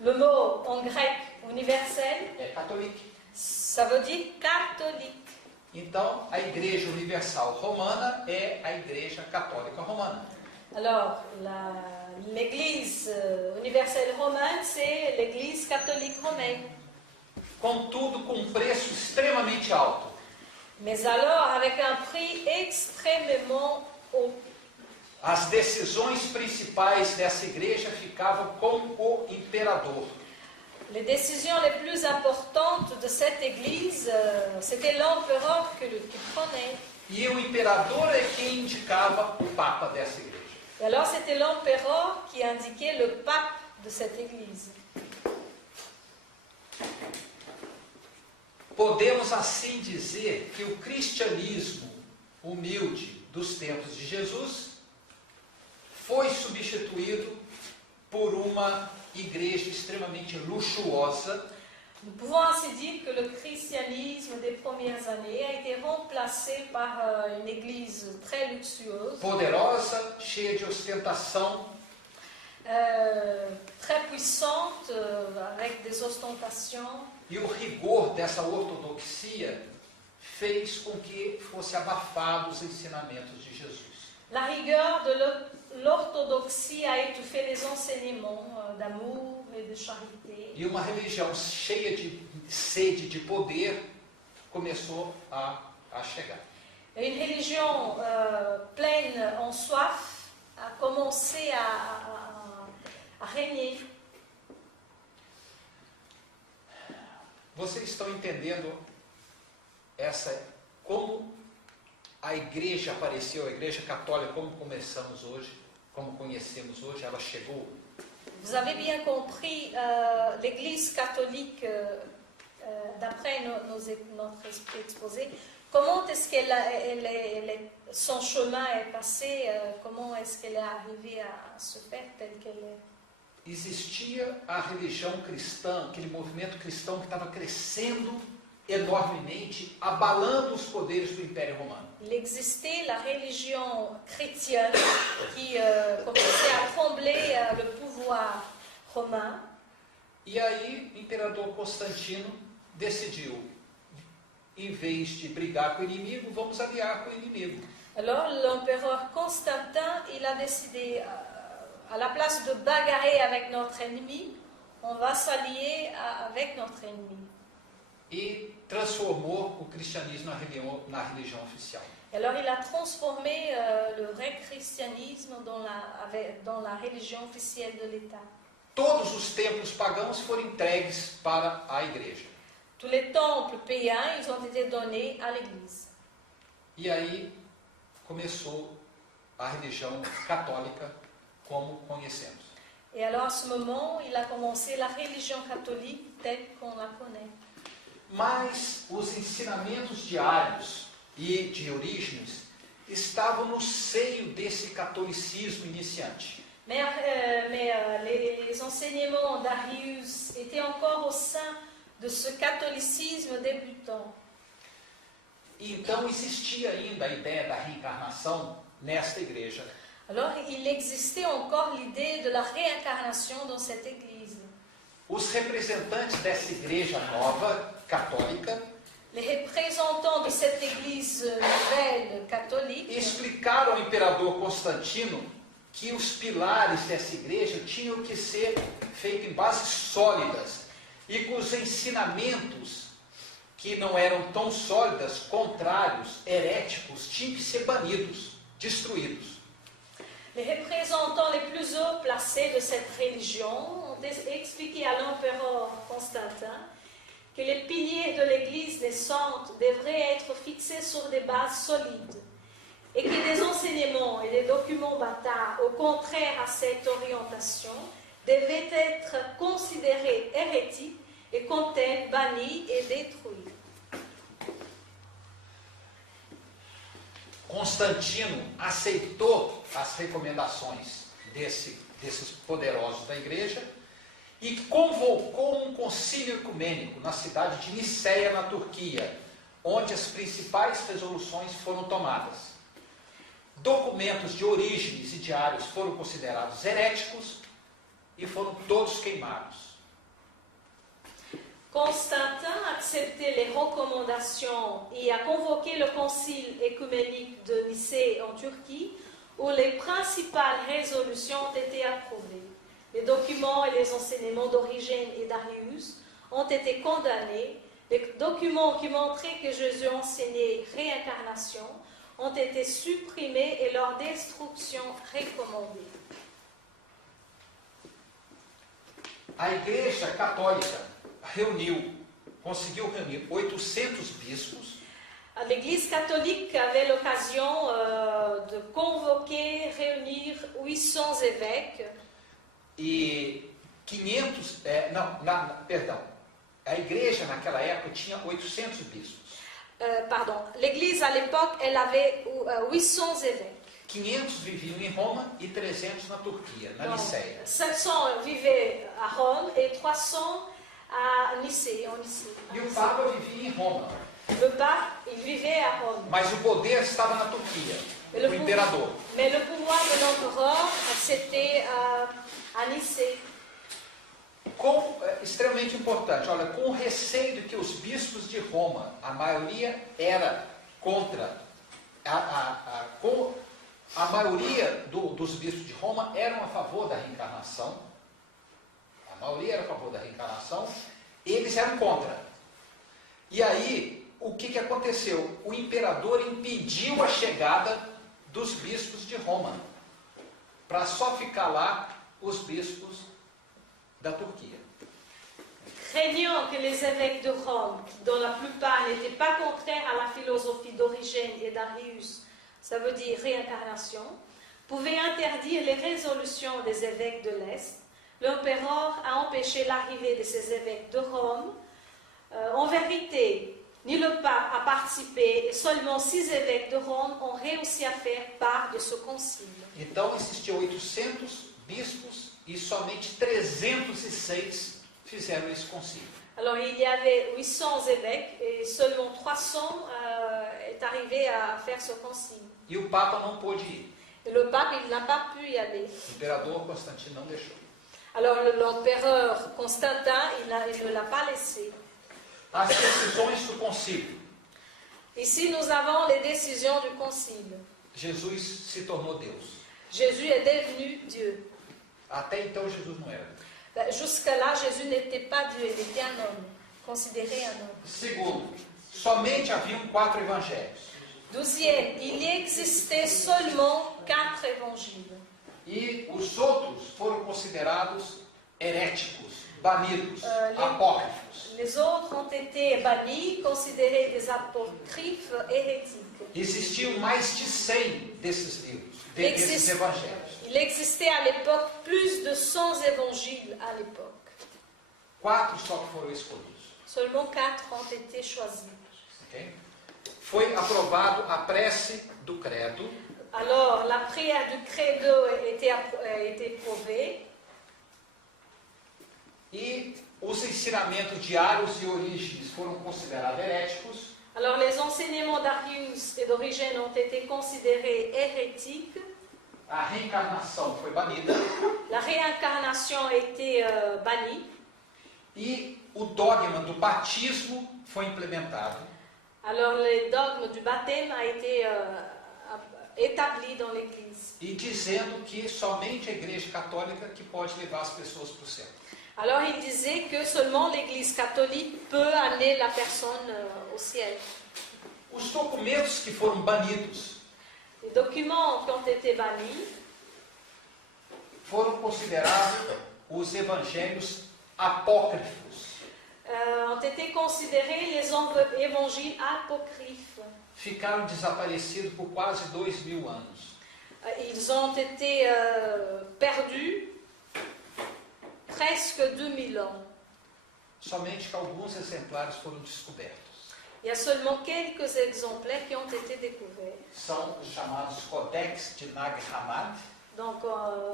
Le mot en grec universel, é católico. ça veut dire catholique. Então, a Igreja Universal Romana é a Igreja Católica Romana. Alors, l'église universelle romaine, c'est l'église catholique romaine. Contudo, com um preço extremamente alto. Mais alors, avec un prix extrêmement haut. As decisões principais dessa igreja ficavam com o imperador. Les décisions les plus importantes de cette église, c'était l'empereur qui prenait. E o imperador é quem indicava o papa dessa igreja. Et alors, c'était l'empereur qui indiquait le pape de cette église. Podemos assim dizer que o cristianismo humilde dos tempos de Jesus foi substituído por uma igreja extremamente luxuosa. Nous pouvons ainsi dire que le christianisme des premières années a été remplacé par une église très luxueuse, Poderosa, cheia de ostentação, très puissante, avec des ostentations. e o rigor dessa ortodoxia fez com que fosse abafado os ensinamentos de Jesus. La rigueur de l'orthodoxie a étouffé les enseignements d'amour et de charité. E uma religião cheia de sede de poder começou a chegar. Et une religion pleine en soif a commencé à régner. Vocês estão entendendo como a igreja apareceu, a igreja católica, como começamos hoje, como conhecemos hoje, ela chegou? Vous avez bien compris, l'Église catholique, d'après notre exposé, comment est-ce son chemin est passé, comment est-ce qu'elle est arrivée à se faire telle qu'elle est? Existia a religião cristã, aquele movimento cristão que estava crescendo enormemente, abalando os poderes do Império Romano. Il existait la religion chrétienne qui commençait à trembler le pouvoir romain. E aí, o imperador Constantino decidiu, em vez de brigar com o inimigo, vamos aliar com o inimigo. Alors l'empereur Constantin, il a décidé, à la place de bagarrer avec notre ennemi, on va s'allier avec notre ennemi. E transformou o cristianismo na religião oficial. Alors il a transformé le vrai christianisme dans la religion officielle de l'État. Todos os templos pagãos foram entregues para a igreja. Tous les temples païens, ils ont été donnés à l'Église. E aí começou a religião católica como conhecemos. Et alors à ce moment, il a commencé la religion catholique telle qu'on la connaît. Mas os ensinamentos diários e de Orígenes estavam no seio desse catolicismo iniciante. Mais les enseignements d'Arius étaient encore au sein de ce catholicisme débutant. Então existia ainda a ideia da reencarnação nesta igreja. Alors il existait encore l'idée de la réincarnation dans cette église. Os representantes dessa igreja nova, católica, Les représentants de cette église nouvelle catholique explicaram ao imperador Constantino que os pilares dessa igreja tinham que ser feitos em bases sólidas e que os ensinamentos que não eram tão sólidas, contrários, heréticos, tinham que ser banidos, destruídos. Les représentants les plus haut placés de cette religion ont expliqué à l'empereur Constantin que les piliers de l'église naissante devraient être fixés sur des bases solides et que des enseignements et des documents bâtards, au contraire à cette orientation, devaient être considérés hérétiques et comme tels bannis et détruits. Constantino aceitou as recomendações desses poderosos da igreja e convocou um concílio ecumênico na cidade de Niceia, na Turquia, onde as principais resoluções foram tomadas. Documentos de Orígenes e diários foram considerados heréticos e foram todos queimados. Constantin a accepté les recommandations et a convoqué le concile écuménique de Nicée en Turquie, où les principales résolutions ont été approuvées. Les documents et les enseignements d'Origène et d'Arius ont été condamnés. Les documents qui montraient que Jésus enseignait réincarnation ont été supprimés et leur destruction recommandée. A Igreja Católica conseguiu reunir 800 bispos. L'Église catholique avait l'occasion de convoquer, réunir 800 évêques. E 500, perdão, a igreja naquela época tinha 800 bispos. L'Église à l'époque, elle avait 800 évêques. 500 viviam em Roma e 300 na Turquia, na Niceia. 500 vivaient à Rome et 300 à Nicée, en Nicée. E o Papa vivia em Roma. Le pape, il vivait à Rome. Mas o poder estava na Turquia, o imperador. Mais le pouvoir de l'empereur, c'était à Nicée. Extremamente importante, olha, com o receio de que os bispos de Roma, a maioria era contra, a maioria dos bispos de Roma eram a favor da reencarnação, eles eram contra. E aí, o que aconteceu? O imperador impediu a chegada dos bispos de Roma, para só ficar lá os bispos da Turquia. Craignant que les évêques de Rome, dont la plupart n'étaient pas contraires à la philosophie d'Origène et d'Arius, ça veut dire réincarnation, pouvaient interdire les résolutions des évêques de l'Est, l'empereur a empêché l'arrivée de ces évêques de Rome. En vérité, ni le pape a participé et seulement 6 évêques de Rome ont réussi à faire part de ce concile. Então existiam 800 bispos e somente 306 fizeram esse concílio. Alors il y avait 800 évêques et seulement 300 est arrivé à faire ce concile. E o Papa não pôde ir. Et le pape, il n'a pas pu y aller. O imperador Constantino não deixou. Alors l'empereur Constantin, il ne l'a pas laissé. As decisões do concílio. Ici, nous avons les décisions du concile. Jesus se tornou Deus. Jésus est devenu Dieu. Até então Jesus não era. Jusque-là, Jésus n'était pas Dieu, il était un homme, considéré un homme. Segundo, somente haviam 4 evangelhos. Deuxième, il existait seulement 4 évangiles. E os outros foram considerados heréticos, banidos, apócrifos. Les autres ont été bannis, considérés des apocryphes hérétiques. Existiam mais de 100 desses livros, desses evangelhos. Il existait à l'époque plus de 100 évangiles à l'époque. 4 só que foram escolhidos. Seulement 4 ont été choisis. Okay? Foi aprovado a prece do credo. Alors, la prière du credo était prouvée. E os ensinamentos de Arius e Orígenes foram considerados heréticos. Alors, les enseignements d'Arius et d'Origène ont été considérés hérétiques. A reencarnação foi banida. La réincarnation a été bannie. E o dogma do batismo foi implementado. Alors, le dogme du baptême a été établi dans l'Église. E dizendo que somente a Igreja Católica que pode levar as pessoas para o céu. Alors, il disait que seulement l'Église catholique peut amener la personne au ciel. Os documentos que foram banidos Les documents qui ont été bannis foram considerados os evangelhos apócrifos. ont été considérés les évangiles apocryphes. Ficaram desaparecidos por quase 2000 anos. Ils ont été perdus presque 2000 ans. Somente que alguns exemplares foram descobertos. Il y a seulement quelques exemplaires qui ont été découverts. São os chamados Codex de Nag Hammadi, Donc,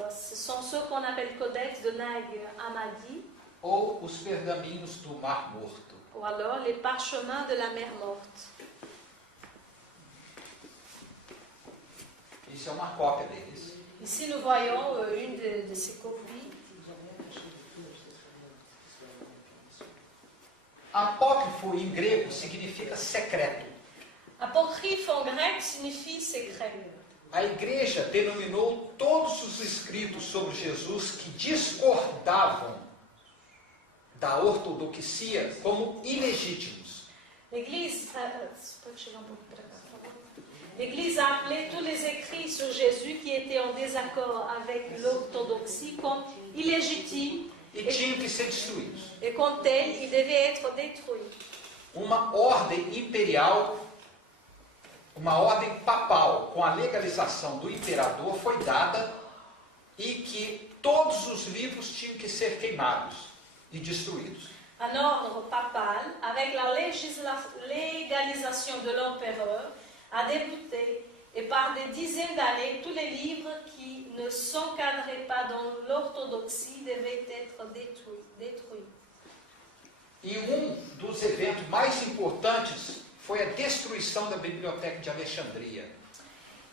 ce sont ceux qu'on appelle codex de Nag Hammadi, ou os pergaminhos do Mar Morto. ou alors les parchemins de la mer morte. Isso é uma cópia deles. Ici, nous voyons une de ces copies. Apócrifo em grego significa secreto. Apocryphe en grec signifie secret. A igreja denominou todos os escritos sobre Jesus que discordavam da ortodoxia como ilegítimos. L'Église a appelé tous les écrits sur Jésus qui étaient en désaccord avec l'orthodoxie comme illégitimes E tinham que ser destruídos. et comme tels, ils devaient être détruits. Uma ordem imperial, uma ordem papal com a legalização do imperador foi dada e que todos os livros tinham que ser queimados e destruídos. Un ordre papal, avec la légalisation de l'empereur, a débuté et par des dizaines d'années, tous les livres qui ne s'encadraient pas dans l'orthodoxie devaient être détruits. E dos eventos mais importantes foi a destruição da Biblioteca de Alexandria.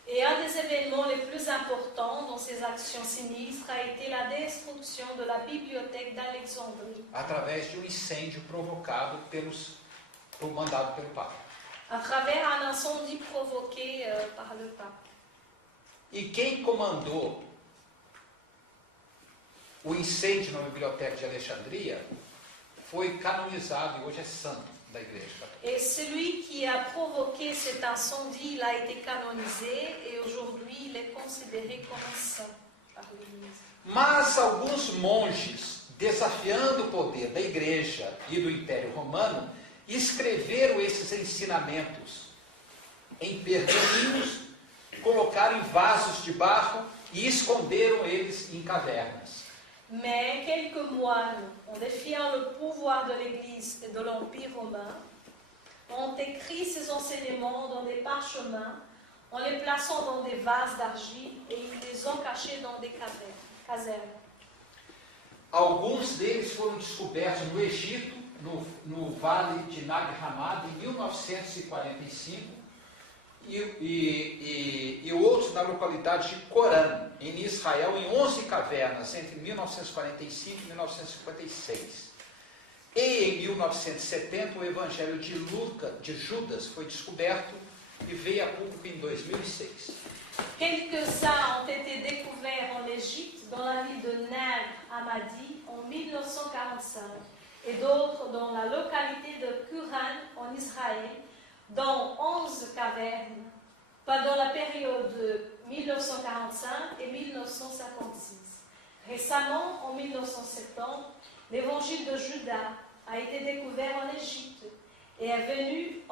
Et un des événements les plus importants dans ces actions sinistres a été la destruction de la bibliothèque d'Alexandrie, Através de incêndio provocado mandado pelo Papa. à travers un incendie provoqué par le pape. E quem comandou o incêndio na Biblioteca de Alexandria foi canonizado e hoje é santo da Igreja Católica. Et celui qui a provoqué cet incendie, il a été canonisé et aujourd'hui il est considéré comme un saint par l'Église. Mas alguns monges, desafiando o poder da Igreja e do Império Romano, escreveram esses ensinamentos em pergaminhos, colocaram em vasos de barro e esconderam eles em cavernas. Mais quelques moines, en défiant le pouvoir de l'Église et de l'Empire romain, ont écrit ces enseignements dans des parchemins, en les plaçant dans des vases d'argile et ils les ont cachés dans des casernes. Alguns deles foram descobertos no Egito, no Vale de Nag Hammadi, em 1945, e outros na localidade de Corã, em Israel, em 11 cavernas, entre 1945 e 1956. E em 1970 o Evangelho de Judas foi descoberto e veio a público em 2006. Quelques-uns ont été découverts en Égypte, dans la ville de Nag Hammadi, en 1945, et d'autres dans la localité de Qumran, en Israël, dans 11 cavernes, pendant la période de 1945 et 1956. Récemment, en 1970, L'évangile de Judas a été découvert en Égypte et est venu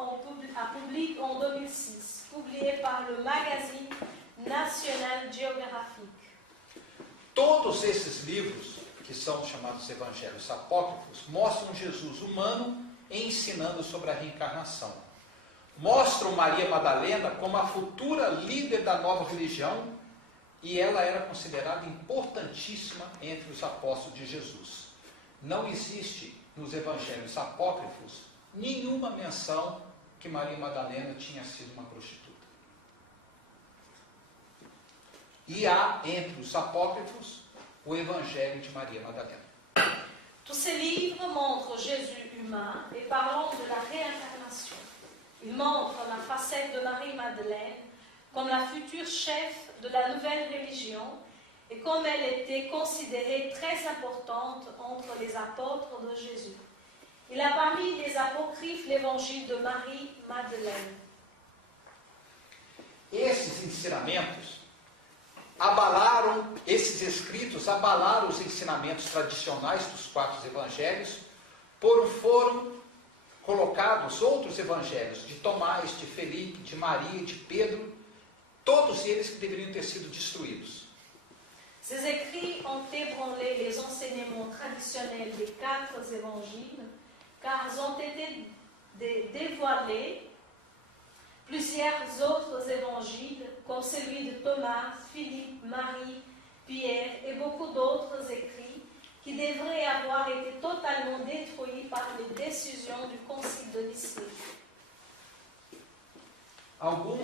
à public en 2006, publié par le magazine National Geographic. Todos esses livros, que são chamados evangelhos apócrifos, mostram Jesus humano ensinando sobre a reencarnação. Mostram Maria Madalena como a futura líder da nova religião, e ela era considerada importantíssima entre os apóstolos de Jesus. Não existe nos evangelhos apócrifos nenhuma menção que Maria Madalena tinha sido uma prostituta. E há entre os apócrifos o evangelho de Maria Madalena. Tous ces livres montrent Jésus humain et parlant de la réincarnation. Ils montrent la facette de Marie-Madeleine comme la future chef de la nouvelle religion et comme elle était considérée très importante entre les apôtres de Jésus. Il a parmi les apocryphes l'évangile de Marie-Madeleine. Esses ensinamentos esses escritos abalaram os ensinamentos tradicionais dos 4 evangelhos, foram colocados outros evangelhos de Tomás, de Felipe, de Maria, de Pedro, todos eles que deveriam ter sido destruídos. Ces écrits ont ébranlé les enseignements traditionnels des 4 évangiles, car ils ont été dévoilés plusieurs autres évangiles, comme celui de Thomas, Philippe, Marie, Pierre et beaucoup d'autres écrits qui devraient avoir été totalement détruits par les décisions du Concile de Nicée. Alguns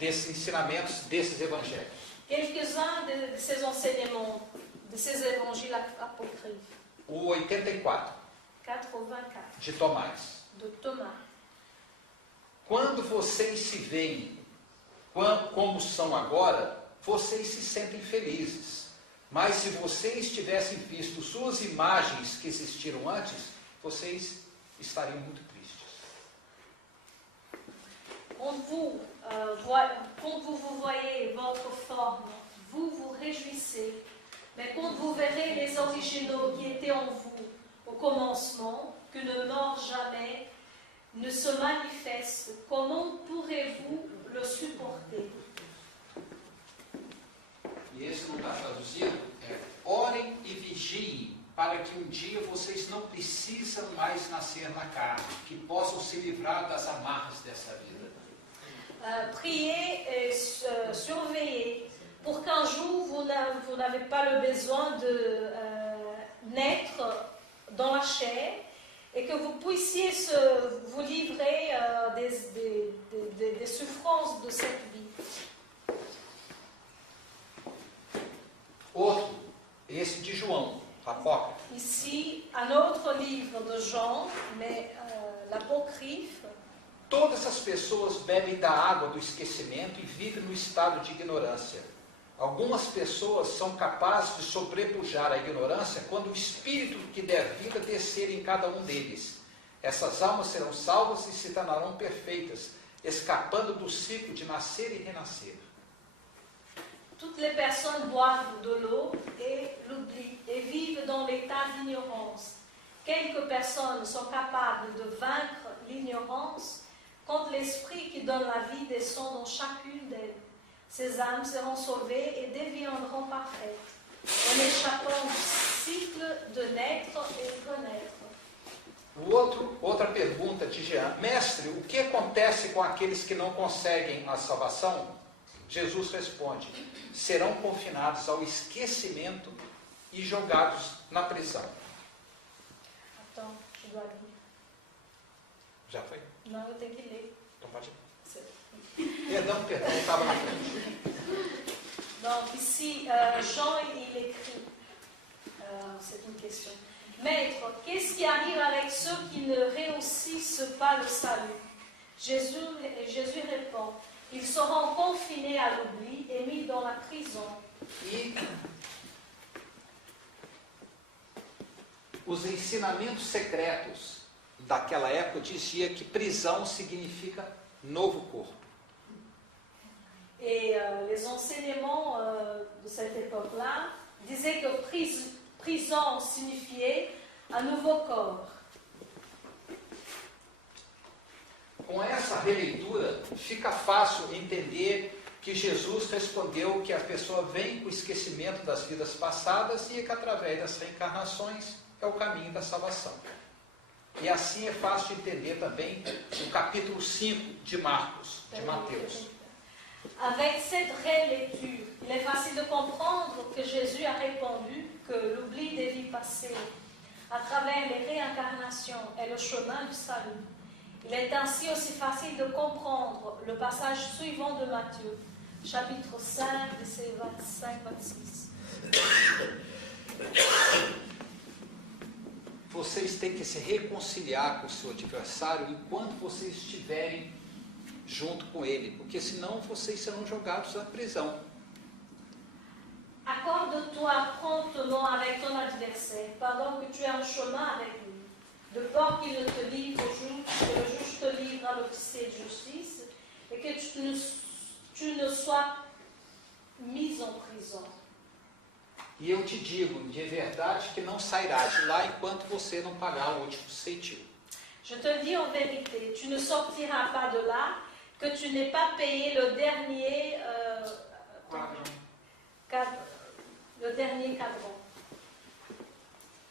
desses ensinamentos desses evangelhos. Quelques-uns de ces enseignements, de ces évangiles apocryphes. O 84, 84, de Tomás. de Thomas. Quando vocês se veem como são agora, vocês se sentem felizes. Mas se vocês tivessem visto suas imagens que existiram antes, vocês estariam muito tristes. Quand vous vous voyez votre forme, vous vous réjouissez. Mais quand vous verrez les originaux qui étaient en vous au commencement, que ne meurent jamais, ne se manifeste, comment pourrez-vous le supporter? E esse não está traduzido, orem e vigiem, para que um dia vocês não precisam mais nascer na carne, que possam se livrar das amarras dessa vida. Priez et surveillez, pour qu'un jour vous n'avez pas le besoin de naître dans la chair, et que vous puissiez vous livrer des souffrances de cette vie. Outro, esse de João, apócrifo. Ici, un autre livre de Jean, mais l'apocryphe. Todas as pessoas bebem da água do esquecimento e vivem no estado de ignorância. Algumas pessoas são capazes de sobrepujar a ignorância quando o Espírito que der vida descer em cada um deles. Essas almas serão salvas e se tornarão perfeitas, escapando do ciclo de nascer e renascer. Toutes les personnes boivent de l'eau et l'oublient et vivent dans l'état d'ignorance. Quelques personnes sont capables de vaincre l'ignorance quand l'esprit qui donne la vie descend dans chacune d'elles. Ces âmes seront sauvées et deviendront parfaites, en échappant du cycle de naître et renaître. Outra pergunta de Jean. Mestre, o que acontece com aqueles que não conseguem a salvação? Jesus responde: serão confinados ao esquecimento e jogados na prisão. Attends, je dois lire. Já foi? Non, eu tenho que ler. Então pode ir. Perdão, estava na frente. Donc ici, Jean, il écrit, c'est une question. Maître, qu'est-ce qui arrive avec ceux qui ne réussissent pas le salut? Jésus répond, ils seront confinés à l'oubli et mis dans la prison. E os ensinamentos secretos daquela época diziam que prisão significa novo corpo. Et les enseignements de cette époque-là disaient que prison signifiait un nouveau corps. Com essa releitura, fica fácil entender que Jesus respondeu que a pessoa vem com o esquecimento das vidas passadas e que através das reencarnações é o caminho da salvação. E assim é fácil de entender também o capítulo 5 de Marcos, de Mateus. Avec cette relecture, il est facile de comprendre que Jésus a répondu que l'oubli des vies passées à travers les réincarnations est le chemin du salut. Il est ainsi aussi facile de comprendre le passage suivant de Matthieu, chapitre 5, versets 25-26. Vocês têm que se reconciliar com o seu adversário enquanto vocês estiverem junto com ele, porque senão vocês serão jogados à prisão. Accorde-toi promptement avec ton adversaire pendant que tu es en chemin avec lui, de peur qu'il ne te livre au juge, que le juge te livre à l'officier de justice et que tu ne sois mis en prison. E eu te digo, de verdade, que não sairás de lá enquanto você não pagar o último centavo. Je te dis en vérité, tu ne sortiras pas de là que tu n'aies pas payé le dernier cadran.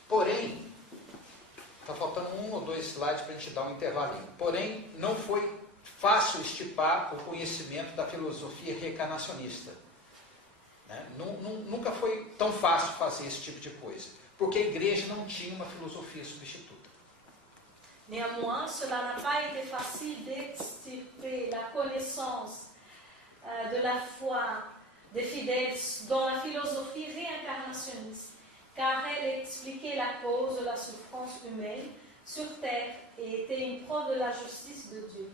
Porém, está faltando 1 ou 2 slides para a gente dar um intervalinho. Porém, não foi fácil estipar o conhecimento da filosofia reencarnacionista. Né? Nunca foi tão fácil fazer esse tipo de coisa, porque a igreja não tinha uma filosofia substituta. Néanmoins, cela n'a pas été facile d'extirper la connaissance de la foi des fidèles dans la philosophie réincarnationniste, car elle expliquait la cause de la souffrance humaine sur terre et était une preuve de la justice de Dieu.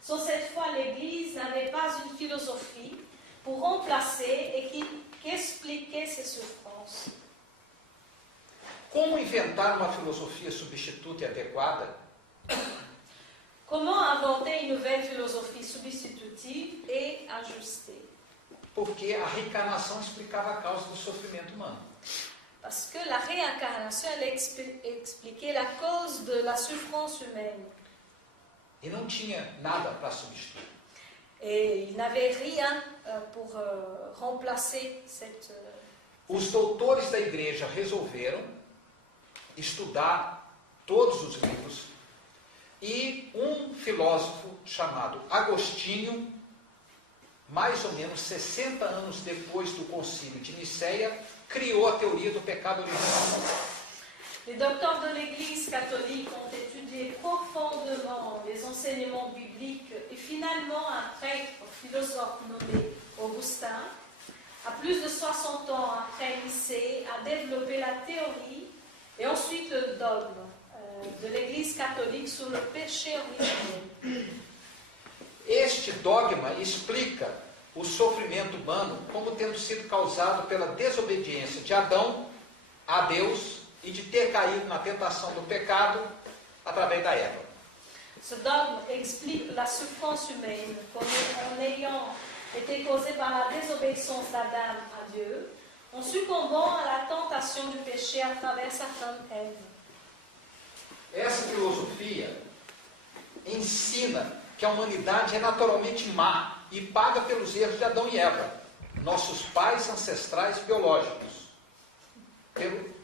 Sans cette foi, l'Église n'avait pas une philosophie pour remplacer et qui expliquait ces souffrances. Como inventar uma filosofia substituta e adequada? Comment inventer une nouvelle philosophie substitutive et ajustée? Porque a reencarnação explicava a causa do sofrimento humano. Parce que la réincarnation, elle expliquait la cause de la souffrance humaine. E não tinha nada para substituir. Et il n'avait rien pour remplacer cette... Os doutores da igreja resolveram estudar todos os livros e um filósofo chamado Agostinho, mais ou menos 60 anos depois do concílio de Niceia, criou a teoria do pecado original. Les docteurs de l'Église catholique ont étudié profondément les enseignements bibliques et finalement un prêtre philosophe nommé Augustin, à plus de 60 ans après Nicée, a développé la théorie et ensuite le dogme de l'Église catholique sur le péché originel. Este dogma explica o sofrimento humano como tendo sido causado pela desobediência de Adão a Deus e de ter caído na tentação do pecado através da Eva. Ce dogme explique la souffrance humaine en ayant été causée par la désobéissance d'Adam à Dieu, en succombant à la tentation du péché à travers sa femme Ève. Essa filosofia ensina que a humanidade é naturalmente má e paga pelos erros de Adão e Eva, nossos pais ancestrais biológicos.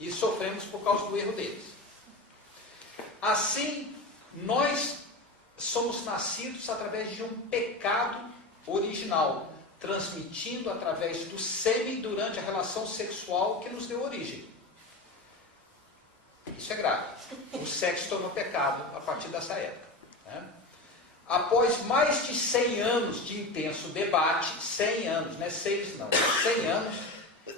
E sofremos por causa do erro deles. Assim, nós somos nascidos através de um pecado original, transmitindo através do sêmen durante a relação sexual que nos deu origem. Isso é grave. O sexo tornou pecado a partir dessa época. Né? Após mais de 100 anos de intenso debate, 100 anos, não é 6 não, 100 anos,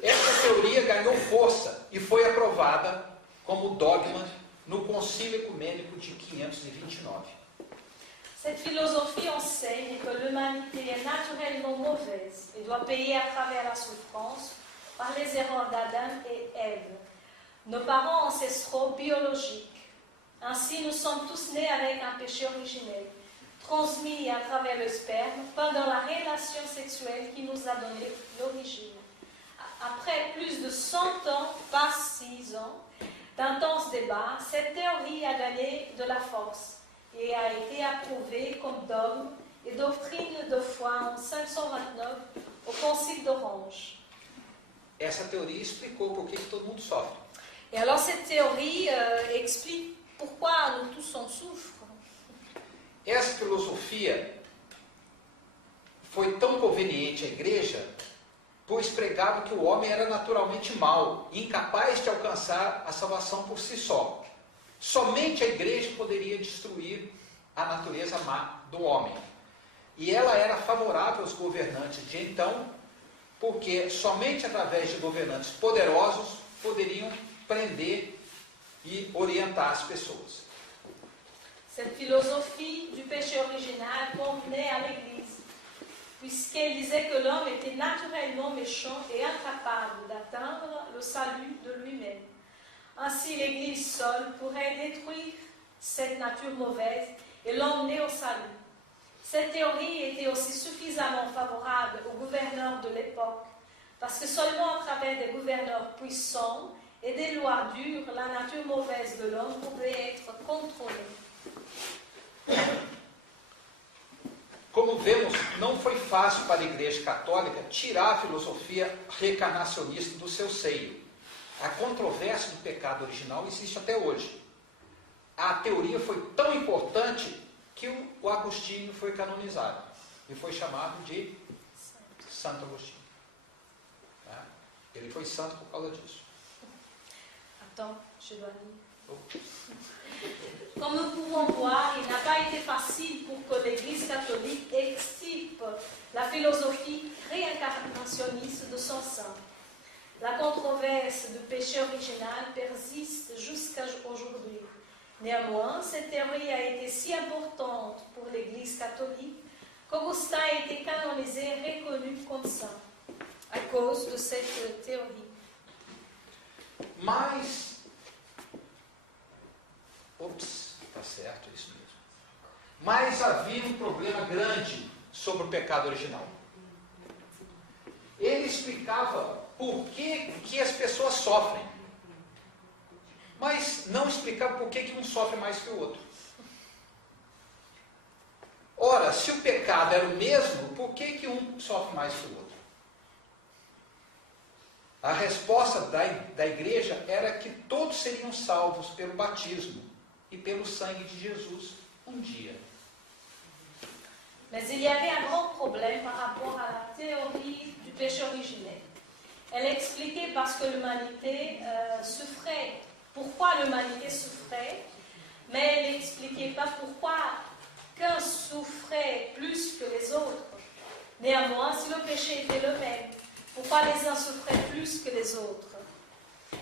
essa teoria ganhou força e foi aprovada como dogma no Concílio Ecumênico de 529. Cette philosophie enseigne que l'humanité est naturellement mauvaise et doit payer à travers la souffrance par les erreurs d'Adam et Ève, nos parents ancestraux biologiques. Ainsi, nous sommes tous nés avec un péché originel, transmis à travers le sperme pendant la relation sexuelle qui nous a donné l'origine. Après plus de 100 ans, pas 6 ans, D'intenses débats, cette théorie a gagné de la force et a été approuvée comme dogme et doctrine de foi en 529 au Concile d'Orange. Essa teoria explicou por que todo mundo sofre. Et alors cette théorie explique pourquoi nous tous on souffre. Essa filosofia foi tão conveniente à igreja, pois pregava que o homem era naturalmente mau, incapaz de alcançar a salvação por si só. Somente a igreja poderia destruir a natureza má do homem. E ela era favorável aos governantes de então, porque somente através de governantes poderosos poderiam prender e orientar as pessoas. Cette philosophie du péché original convenait à l'Église, puisqu'elle disait que l'homme était naturellement méchant et incapable d'atteindre le salut de lui-même. Ainsi, l'Église seule pourrait détruire cette nature mauvaise et l'emmener au salut. Cette théorie était aussi suffisamment favorable aux gouverneurs de l'époque, parce que seulement à travers des gouverneurs puissants et des lois dures, la nature mauvaise de l'homme pouvait être contrôlée. Como vemos, não foi fácil para a Igreja Católica tirar a filosofia reencarnacionista do seu seio. A controvérsia do pecado original existe até hoje. A teoria foi tão importante que o Agostinho foi canonizado e foi chamado de Santo Agostinho. Ele foi santo por causa disso. Attends, je dois lire. Comme nous pouvons voir, il n'a pas été facile pour que l'Église catholique extirpe la philosophie réincarnationniste de son sein. La controverse du péché original persiste jusqu'à aujourd'hui. Néanmoins, cette théorie a été si importante pour l'Église catholique qu'Augustin a été canonisé et reconnu comme saint à cause de cette théorie. Mas, está certo isso mesmo. Mas havia um problema grande sobre o pecado original. Ele explicava por que as pessoas sofrem, mas não explicava por que um sofre mais que o outro. Ora, se o pecado era o mesmo, por que um sofre mais que o outro? A resposta da igreja era que todos seriam salvos pelo batismo e pelo sangue de Jesus um dia. Mais il y avait un grand problème par rapport à la théorie du péché originel. Elle expliquait parce que l'humanité souffrait, pourquoi l'humanité souffrait, mais elle n'expliquait pas pourquoi qu'un souffrait plus que les autres. Néanmoins, si le péché était le même, pourquoi les uns souffraient plus que les autres?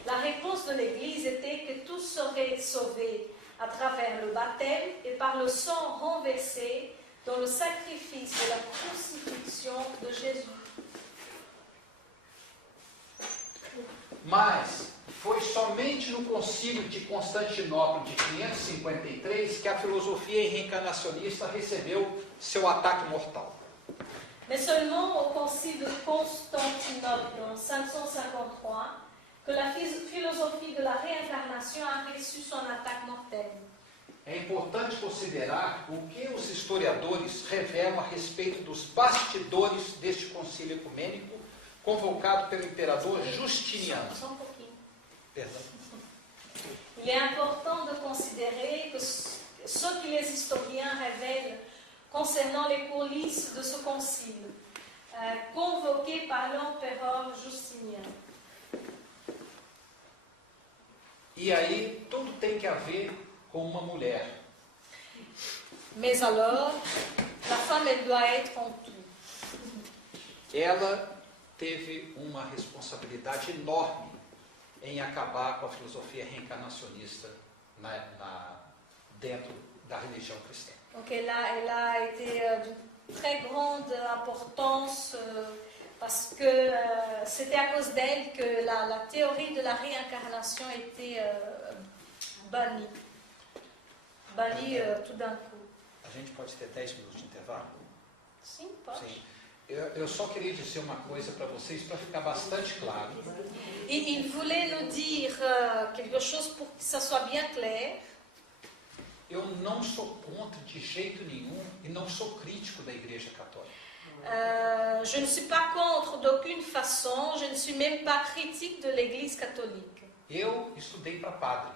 La réponse de l'Église était que tous seraient sauvés à travers le baptême et par le sang renversé dans le sacrifice de la crucifixion de Jésus. Mas foi somente no concílio de Constantinopla de 553 que a filosofia reencarnacionista recebeu seu ataque mortal. Mais seulement au concile de Constantinople en 553 que la philosophie de la réincarnation a reçu son attaque mortelle. É importante considerar o que os historiadores revelam a respeito dos bastidores deste concílio ecumênico convocado pelo imperador Justiniano. Só um pouquinho. Perdão. Il est important de considérer que ce que les historiens révèlent concernant les coulisses de ce concile, convoqué par l'empereur Justinien. E aí tudo tem que ver com uma mulher. Mais alors, la femme, elle doit être en tout. Ela teve uma responsabilidade enorme em acabar com a filosofia reencarnacionista dentro da religião cristã. Donc elle a été de très grande importance parce que c'était à cause d'elle que la théorie de la réincarnation était bannie. Bannie tout d'un coup. A gente pode ter 10 minutos de intervalo? Sim, pode. Sim. Eu só queria dizer uma coisa para vocês, para ficar bastante claro. Et il voulait nous dire quelque chose pour que ça soit bien clair. Eu não sou contra de jeito nenhum e não sou crítico da Igreja Católica. Je ne suis pas contre d'aucune façon, je ne suis même pas critique de l'Église catholique. Eu estudei para padre,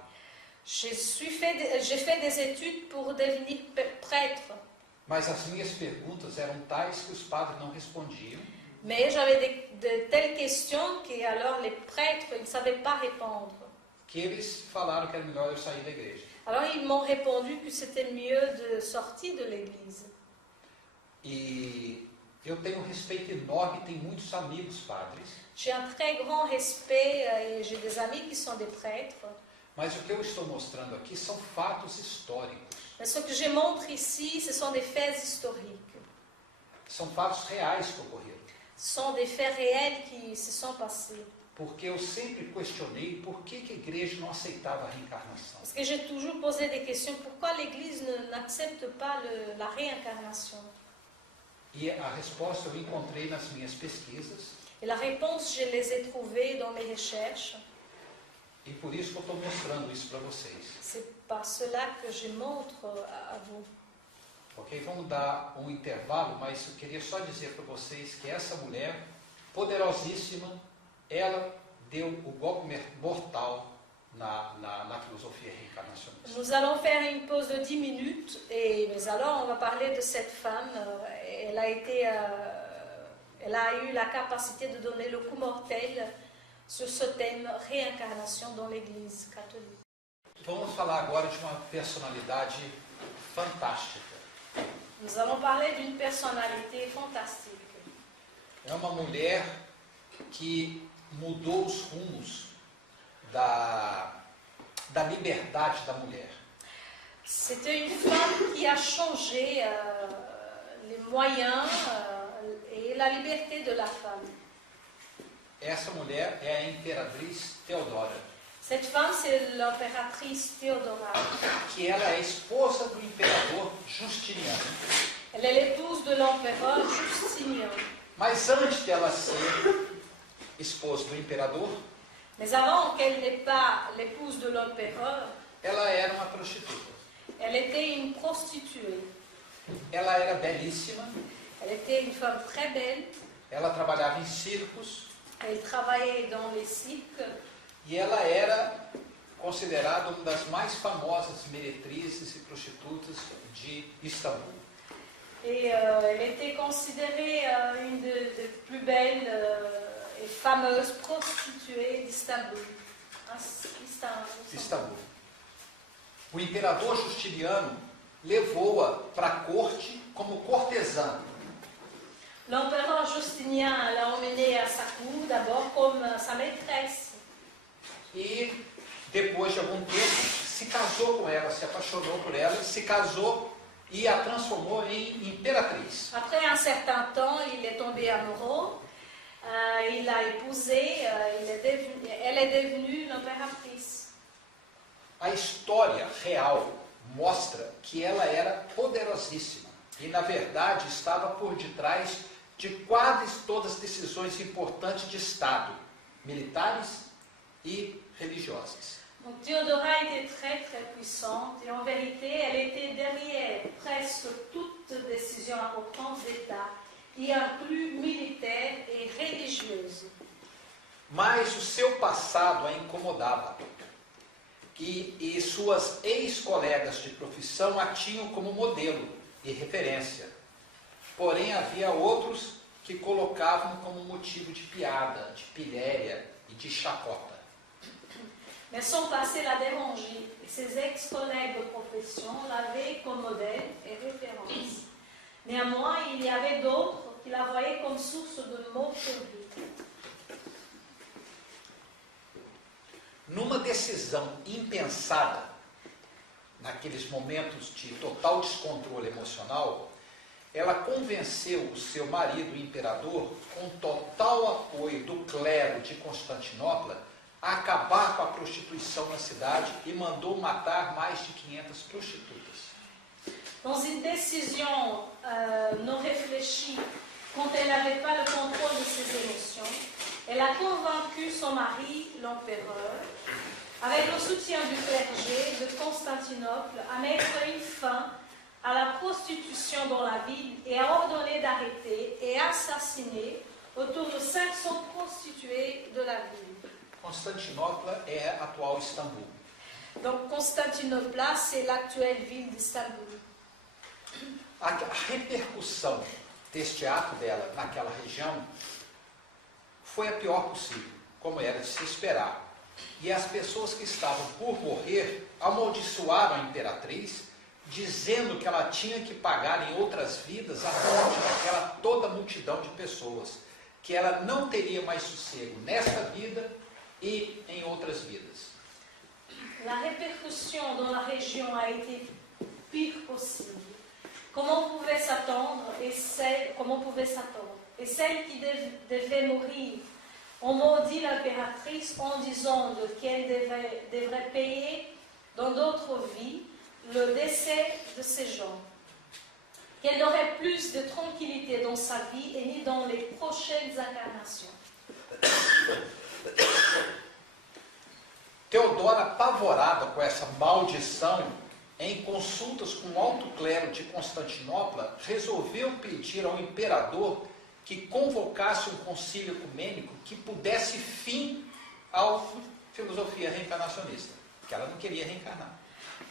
J'ai fait des études pour devenir prêtre, mas as minhas perguntas eram tais que os padres não respondiam. mais j'avais de telles questions que alors les prêtres ils ne savaient pas répondre. Que eles falaram que era melhor eu sair da igreja. Alors ils m'ont répondu que c'était mieux de sortir de l'Église. E eu tenho um respeito enorme, tenho muitos amigos padres, J'ai un très grand respect et j'ai des amis qui sont des prêtres. mas o que eu estou mostrando aqui são fatos históricos. Mais ce que je montre ici, ce sont des faits historiques. São fatos reais que ocorreram. Ce sont des faits réels qui se sont passés. Porque eu sempre questionei por que a igreja não aceitava a reencarnação. Parce que j'ai toujours posé des questions. Pourquoi l'Église n'accepte pas la réincarnation? E a resposta eu encontrei nas minhas pesquisas. Et la réponse, je les ai trouvées dans mes recherches. E por isso que eu estou mostrando isso para vocês. C'est par cela que je montre à vous. Ok? Vamos dar um intervalo, mas eu queria só dizer para vocês que essa mulher, poderosíssima, ela deu o golpe mortal na filosofia reencarnacionista. Nous allons faire une pause de 10 minutes, mais alors on va parler de cette femme. Elle a eu la capacité de donner le coup mortel sur ce thème réincarnation dans l'Église catholique. Vamos falar agora de uma personalidade fantástica. Nous allons parler d'une personnalité fantastique. É uma mulher que mudou os rumos da liberdade da mulher. C'était une femme qui a changé les moyens et la liberté de la femme. Essa mulher é a imperatriz Teodora, Cette femme, c'est l'impératrice Théodora. que ela é esposa do imperador Justiniano. Elle est l'épouse de l'empereur Justinien. Mas antes dela ser esposa do imperador, Mais avant qu'elle n'ait pas l'épouse de l'empereur, ela era uma prostituta. elle était une prostituée. Ela era belíssima, Elle était une femme très belle. ela trabalhava em circos Elle travaillait dans les cirques. e ela era considerada uma das mais famosas meretrizes e prostitutas de Istambul. Et elle était considérée une des plus belles et fameuses prostituées d'Istanbul. Istambul. O imperador Justiniano levou-a para a corte como cortesã. L'empereur Justinien l'a emmenée à sa cour d'abord comme sa maîtresse. E depois de algum tempo se casou com ela, se apaixonou por ela, se casou e a transformou em imperatriz. Après un certain temps, il est tombé amoureux, il l'a épousée, elle est devenue l'impératrice. A história real mostra que ela era poderosíssima e, na verdade, estava por detrás de quase todas as decisões importantes de Estado, militares e religiosas. Donc Théodora était très très puissante et en vérité, elle était derrière presque toute décision importante d'État, y inclus militaire et religieuse. Mas o seu passado a incomodava e suas ex-colegas de profissão a tinham como modelo e referência. Porém, havia outros que colocavam como motivo de piada, de pilhéria e de chacota. Mais son passé l'a dérangée et ses ex-collègues de profession l'avaient comme modèle et référence. Néanmoins, il y avait d'autres qui la voyaient comme source de moquerie. Numa decisão impensada, naqueles momentos de total descontrole emocional, ela convenceu o seu marido, o imperador, com total apoio do clero de Constantinopla, a acabar com a prostituição na cidade e mandou matar mais de 500 prostitutas. Dans une décision non réfléchie quand elle n'avait pas le contrôle de ses émotions, elle a convaincu son mari, l'empereur, avec le soutien du clergé de Constantinople, à mettre une fin à la prostitution dans la ville et a ordonné d'arrêter et assassiner autour de 500 prostituées de la ville. Constantinopla é a atual Istambul. Donc Constantinople, c'est l'actuelle ville d'Istanbul. A repercussão deste ato dela naquela região foi a pior possível, como era de se esperar. E as pessoas que estavam por morrer amaldiçoaram a imperatriz, dizendo que ela tinha que pagar em outras vidas a morte daquela toda multidão de pessoas, que ela não teria mais sossego nesta vida e em outras vidas. La répercussion dans la région a été pire possible. Comme on pouvait s'attendre, et celles qui devaient mourir ont maudit l'impératrice en disant qu'elle devrait payer dans d'autres vies le décès de ces gens. Qu'elle n'aurait plus de tranquillité dans sa vie et ni dans les prochaines incarnations. Teodora, apavorada com essa maldição, em consultas com o alto clero de Constantinopla, resolveu pedir ao imperador que convocasse um concílio ecumênico que pudesse fim à filosofia reencarnacionista, que ela não queria reencarnar.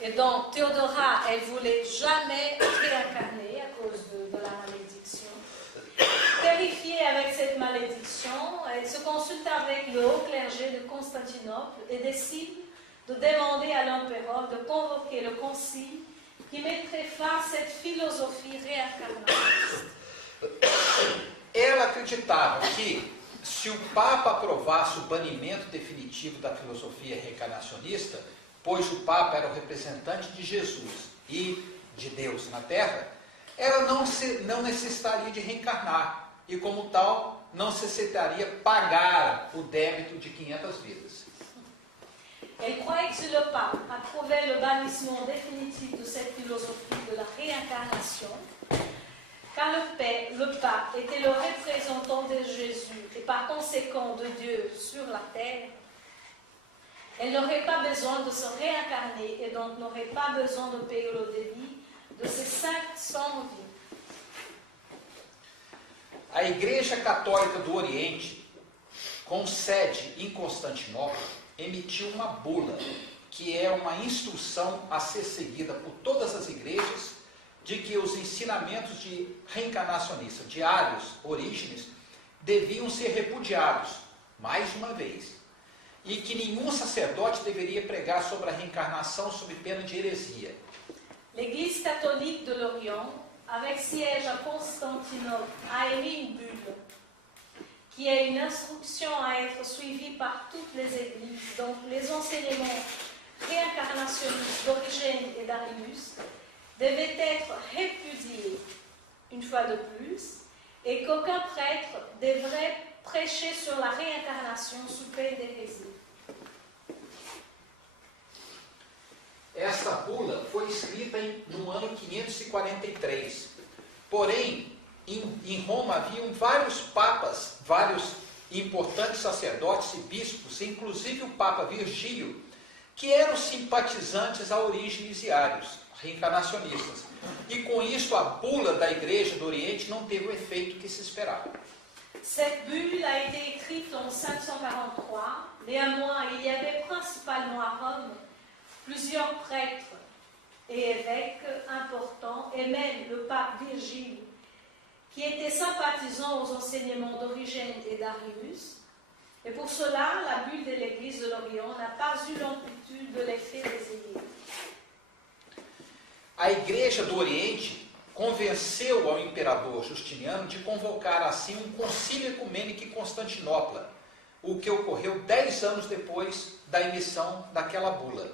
Et donc, Théodora, elle voulait jamais réincarner à cause de la malédiction. Terrifiée avec cette malédiction, elle se consulte avec le haut clergé de Constantinople et décide de demander à l'empereur de convoquer le concile qui mettrait fin à cette philosophie réincarnationiste. Ela acreditava que, se o Papa aprovasse o banimento definitivo da filosofia reencarnacionista, pois o Papa era o representante de Jesus e de Deus na Terra, ela não necessitaria de reencarnar e, como tal, não necessitaria pagar o débito de 500 vidas. Elle croyait que si le pape approuvait le bannissement définitif de cette philosophie de la réincarnation, car le pape était le représentant de Jésus et par conséquent de Dieu sur la terre, elle n'aurait pas besoin de se réincarner et donc n'aurait pas besoin de payer le débit de ces 500 vies. A Igreja Católica do Oriente, com sede em Constantinopla, emitiu uma bula, que é uma instrução a ser seguida por todas as igrejas, de que os ensinamentos de reencarnacionista diários, Orígenes, deviam ser repudiados, mais uma vez, e que nenhum sacerdote deveria pregar sobre a reencarnação sob pena de heresia. L'Église catholique de l'Orient, avec siège à Constantinople, a émis une bulle qui est une instruction à être suivie par toutes les églises. Donc les enseignements réincarnationnistes d'Origène et d'Arius devaient être répudiés une fois de plus et qu'aucun prêtre devrait prêcher sur la réincarnation sous peine d'hérésie. Esta bula foi escrita no ano 543. Porém, em Roma haviam vários papas, vários importantes sacerdotes e bispos, inclusive o Papa Virgílio, que eram simpatizantes a Orígenes e Arius, reencarnacionistas. E com isso a bula da Igreja do Oriente não teve o efeito que se esperava. Cette bulle a été écrite en 543. Néanmoins, il y avait principalement à Rome plusieurs prêtres et évêques importants, et même le pape Virgile, qui étaient sympathisants aux enseignements d'Origène et d'Arius. Et pour cela, la bulle de l'Église de l'Orient n'a pas eu l'amplitude de l'effet désiré. A Igreja do Oriente convenceu ao imperador Justiniano de convocar assim um concílio ecumênico em Constantinopla, o que ocorreu 10 anos depois da emissão daquela bula.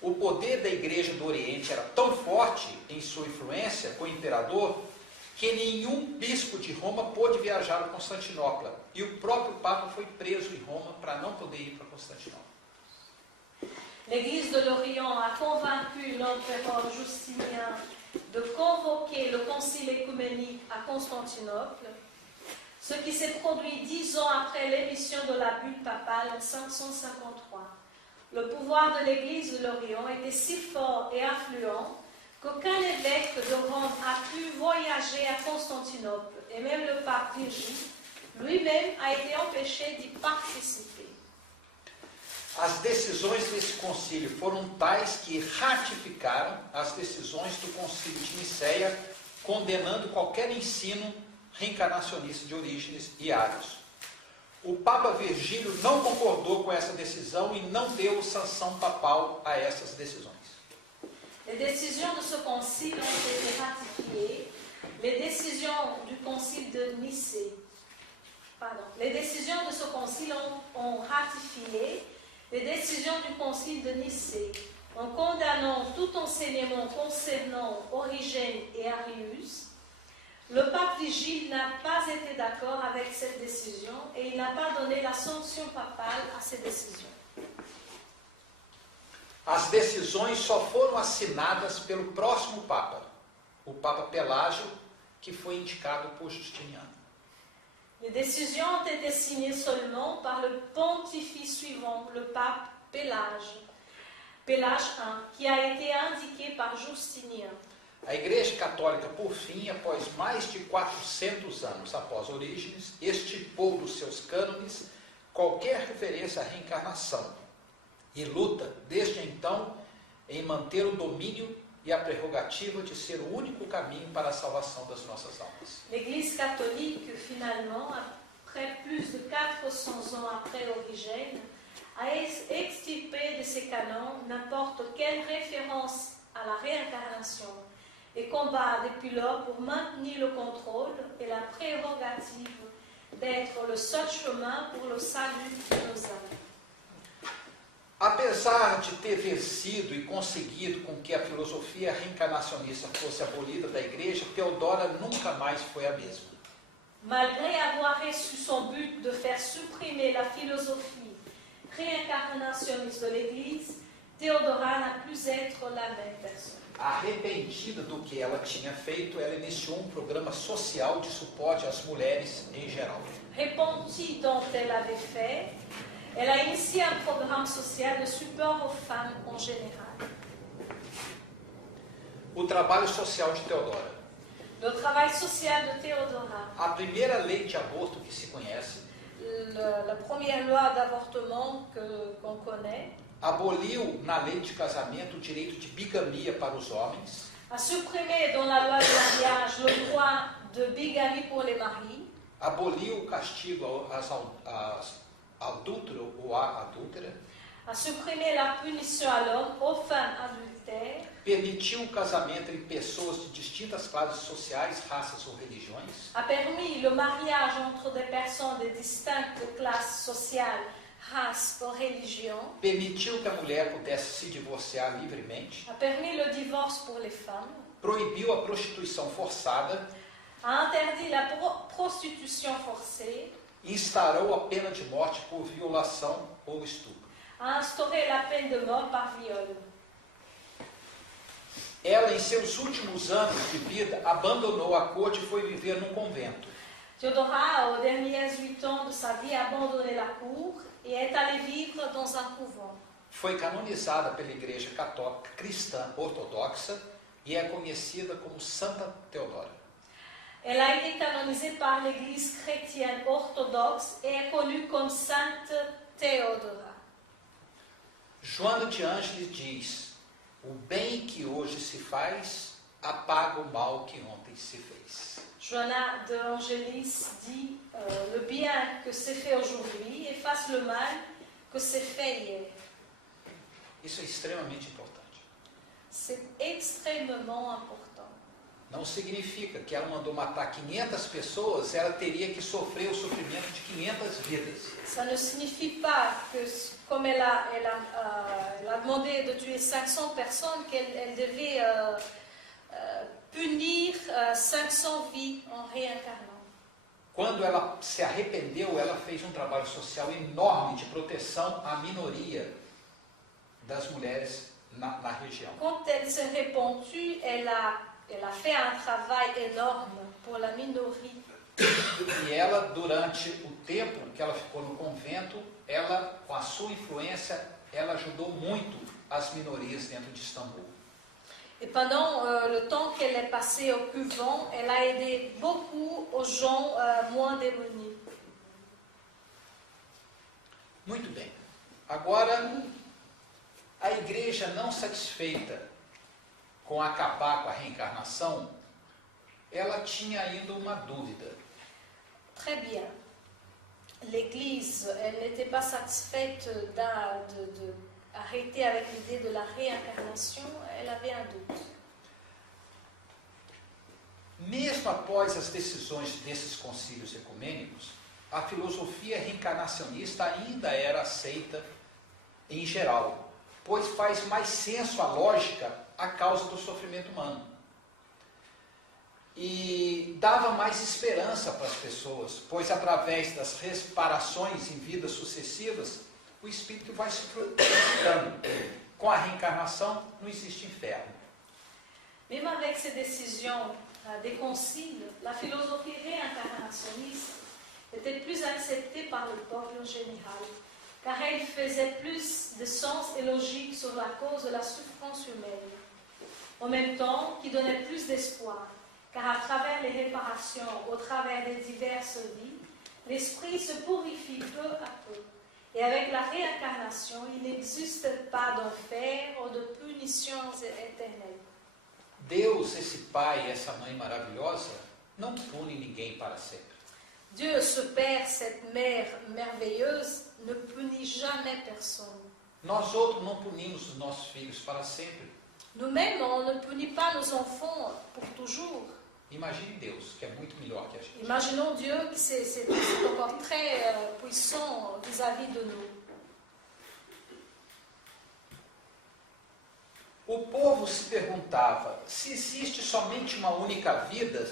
O poder da Igreja do Oriente era tão forte em sua influência com o imperador que nenhum bispo de Roma pôde viajar a Constantinopla. E o próprio Papa foi preso em Roma para não poder ir para Constantinopla. L'Église de l'Orient a convaincu l'empereur Justinien de convoquer le concile concile écuménique à Constantinople, ce qui s'est produit 10 ans après l'émission de la bulle papale en 553. Le pouvoir de l'Église de l'Orient était si fort et influent qu'aucun évêque de Rome a pu voyager à Constantinople, et même le pape Virgile lui-même a été empêché d'y participer. As decisões desse concílio foram tais que ratificaram as decisões do concílio de Nicéia, condenando qualquer ensino reencarnacionista de Orígenes e Arius. O Papa Virgílio não concordou com essa decisão e não deu sanção papal a essas decisões. Les décisions de ce concile ont été ratifiées. Les décisions du concile de Nicée, les décisions de ce concile ont ratifié les décisions du concile de Nicée en condamnant tout enseignement concernant Origène et Arius. Le pape Vigile n'a pas été d'accord avec cette décision et il n'a pas donné la sanction papale à ces décisions. As decisões só foram assinadas pelo próximo Papa, o Papa Pelágio, que foi indicado por Justiniano. Les décisions ont été signées seulement par le pontife suivant, le pape Pélage I, qui a été indiqué par Justinien. A Igreja Católica, por fim, após mais de 400 anos após Orígenes, estipou dos seus cânones qualquer referência à reencarnação e luta, desde então, em manter o domínio e a prerrogativa de ser o único caminho para a salvação das nossas almas. L'Église catholique, finalement, après plus de 400 ans après Origène, a extirpé de ses canons n'importe quelle référence à la réincarnation et combat depuis lors pour maintenir le contrôle et la prérogative d'être le seul chemin pour le salut de nos âmes. Apesar de ter vencido e conseguido com que a filosofia reencarnacionista fosse abolida da Igreja, Teodora nunca mais foi a mesma. Malgré avoir reçu son but de faire supprimer la philosophie réincarnationniste de l'Église, Théodora n'a plus être la même personne. Arrependida do que ela tinha feito, ela iniciou um programa social de suporte às mulheres em geral. Repentie dont elle avait fait, elle a initié un programme social de support aux femmes en général. O trabalho social de Teodora. Le travail social de Théodora. A primeira lei de aborto que se conhece La première loi d'avortement qu'on connaît aboliu na lei de casamento o direito de bigamia para os homens, a supprimé dans la loi du mariage le droit de bigamie pour les maris, aboliu o castigo às adúltero ou à adúltera, a supprimé la punition à l'homme, aux femmes adultères, permitiu o casamento entre pessoas de distintas classes sociais, raças ou religiões, a permis le mariage entre des personnes de distinctes classes sociales, races ou religions, permitiu que a mulher pudesse se divorciar livremente, a permis le divorce pour les femmes, proibiu a prostituição forçada, a interdit la prostitution forcée, instaurou a pena de morte por violação ou estupro. a instauré la peine de mort par viol. Ela, em seus últimos anos de vida, abandonou a corte e foi viver num convento. Théodora, aux derniers 8 ans de sa vie, a abandonné la cour et est allée vivre dans un couvent. Foi canonizada pela Igreja Católica Cristã Ortodoxa e é conhecida como Santa Teodora. Elle a été canonisée par l'Église chrétienne orthodoxe et est connue comme Sainte Théodora. Joana de Ângeles diz: o bem que hoje se faz apaga o mal que ontem se fez. Joanna de Angelis dit le bien que s'est fait aujourd'hui efface le mal que s'est fait hier. Isso é extremamente importante. C'est extrêmement important. Não significa que ela mandou matar 500 pessoas, ela teria que sofrer o sofrimento de 500 vidas. Ça ne signifie pas que, comme elle a demandé de tuer 500 personnes, qu'elle devait punir 500 vies en réincarnant. Quando ela se arrependeu, ela fez um trabalho social enorme de proteção à minoria das mulheres na região. Quand elle s'est répandue, elle a elle a fait un travail énorme pour la minorité. E ela, durante o tempo que ela ficou no convento, ela, com a sua influência, ela ajudou muito as minorias dentro de Istambul. Et pendant le temps qu'elle est passée au couvent, elle a aidé beaucoup aux gens moins démunis. Muito bem. Agora, a igreja não satisfeita com acabar com a reencarnação, ela tinha ainda uma dúvida. Très bien. L'Église, elle n'était pas satisfaite d'arrêter avec l'idée de la réincarnation, elle avait un doute. Mesmo após as decisões desses concílios ecumênicos, a filosofia reencarnacionista ainda era aceita em geral, pois faz mais senso a lógica à causa do sofrimento humano. E dava mais esperança para as pessoas, pois através das reparações em vidas sucessivas, o espírito vai se purificando. Com a reencarnação, não existe inferno. Même avec ces décisions des conciles, la philosophie réincarnationniste était plus acceptée par le peuple en général, car elle faisait plus de sens et logique sur la cause de la souffrance humaine, en même temps qui donnait plus d'espoir, car à travers les réparations, au travers des diverses vies, l'esprit se purifie peu à peu. Et avec la réincarnation, il n'existe pas d'enfer ou de punitions éternelles. Deus, esse pai e essa mãe maravilhosa, não pune ninguém para sempre. Dieu, ce Père, cette Mère merveilleuse, ne punit jamais personne. Nós outros não punimos os nossos filhos para sempre. Nous-mêmes, on ne punit pas nos enfants pour toujours. Imagine Deus, que é muito melhor que a gente. Imaginons Dieu, qui c'est encore très puissant vis-à-vis de nous. O povo se perguntava, se existe somente uma única vida,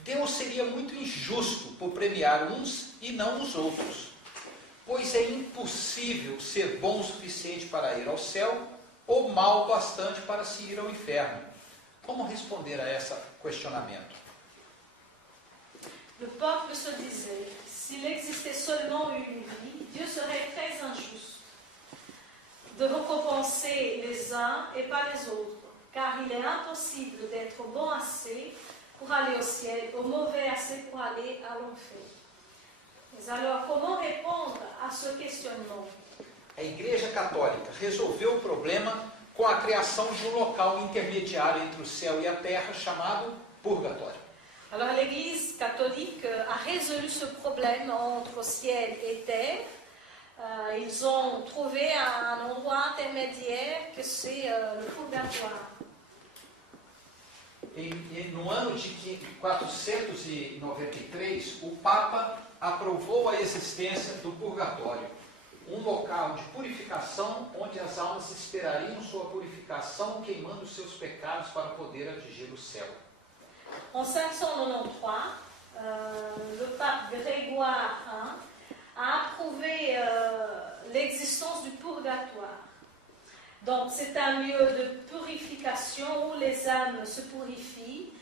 Deus seria muito injusto por premiar uns e não os outros, pois é impossível ser bom o suficiente para ir ao céu ou mal bastante para se ir ao inferno. Como responder a esse questionamento? Le peuple se disait, s'il existait seulement une vie, Dieu serait très injuste de récompenser les uns et pas les autres, car il est impossible d'être bon assez pour aller au ciel, ou mauvais assez pour aller à l'enfer. Mais alors, comment répondre à ce questionnement? A Igreja Católica resolveu o problema com a criação de um local intermediário entre o céu e a terra chamado purgatório. Alors l'Église catholique a résolu ce problème entre ciel et terre. Ils ont trouvé un endroit intermédiaire que c'est le purgatoire. No ano de 493, o Papa aprovou a existência do purgatório, um local de purificação onde as almas esperariam sua purificação queimando seus pecados para poder atingir o céu. En 593, le pape Grégoire I a approuvé l'existence du purgatoire. Donc c'est un lieu de purification où les âmes se purifient.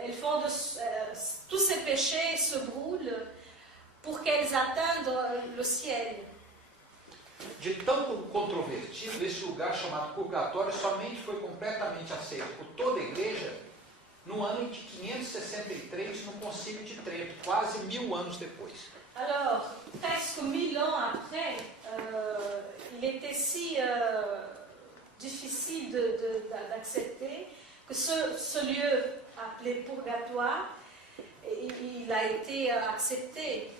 Elles font tous ces péchés se brûlent pour qu'elles atteignent le ciel. De tão controvertido, esse lugar chamado purgatório somente foi completamente aceito por toda a igreja no ano de 563, no Concílio de Trento, quase 1000 anos depois. Alors, presque 1000 ans après, il était si difficile d'accepter que ce lieu appelé purgatoire, il a été accepté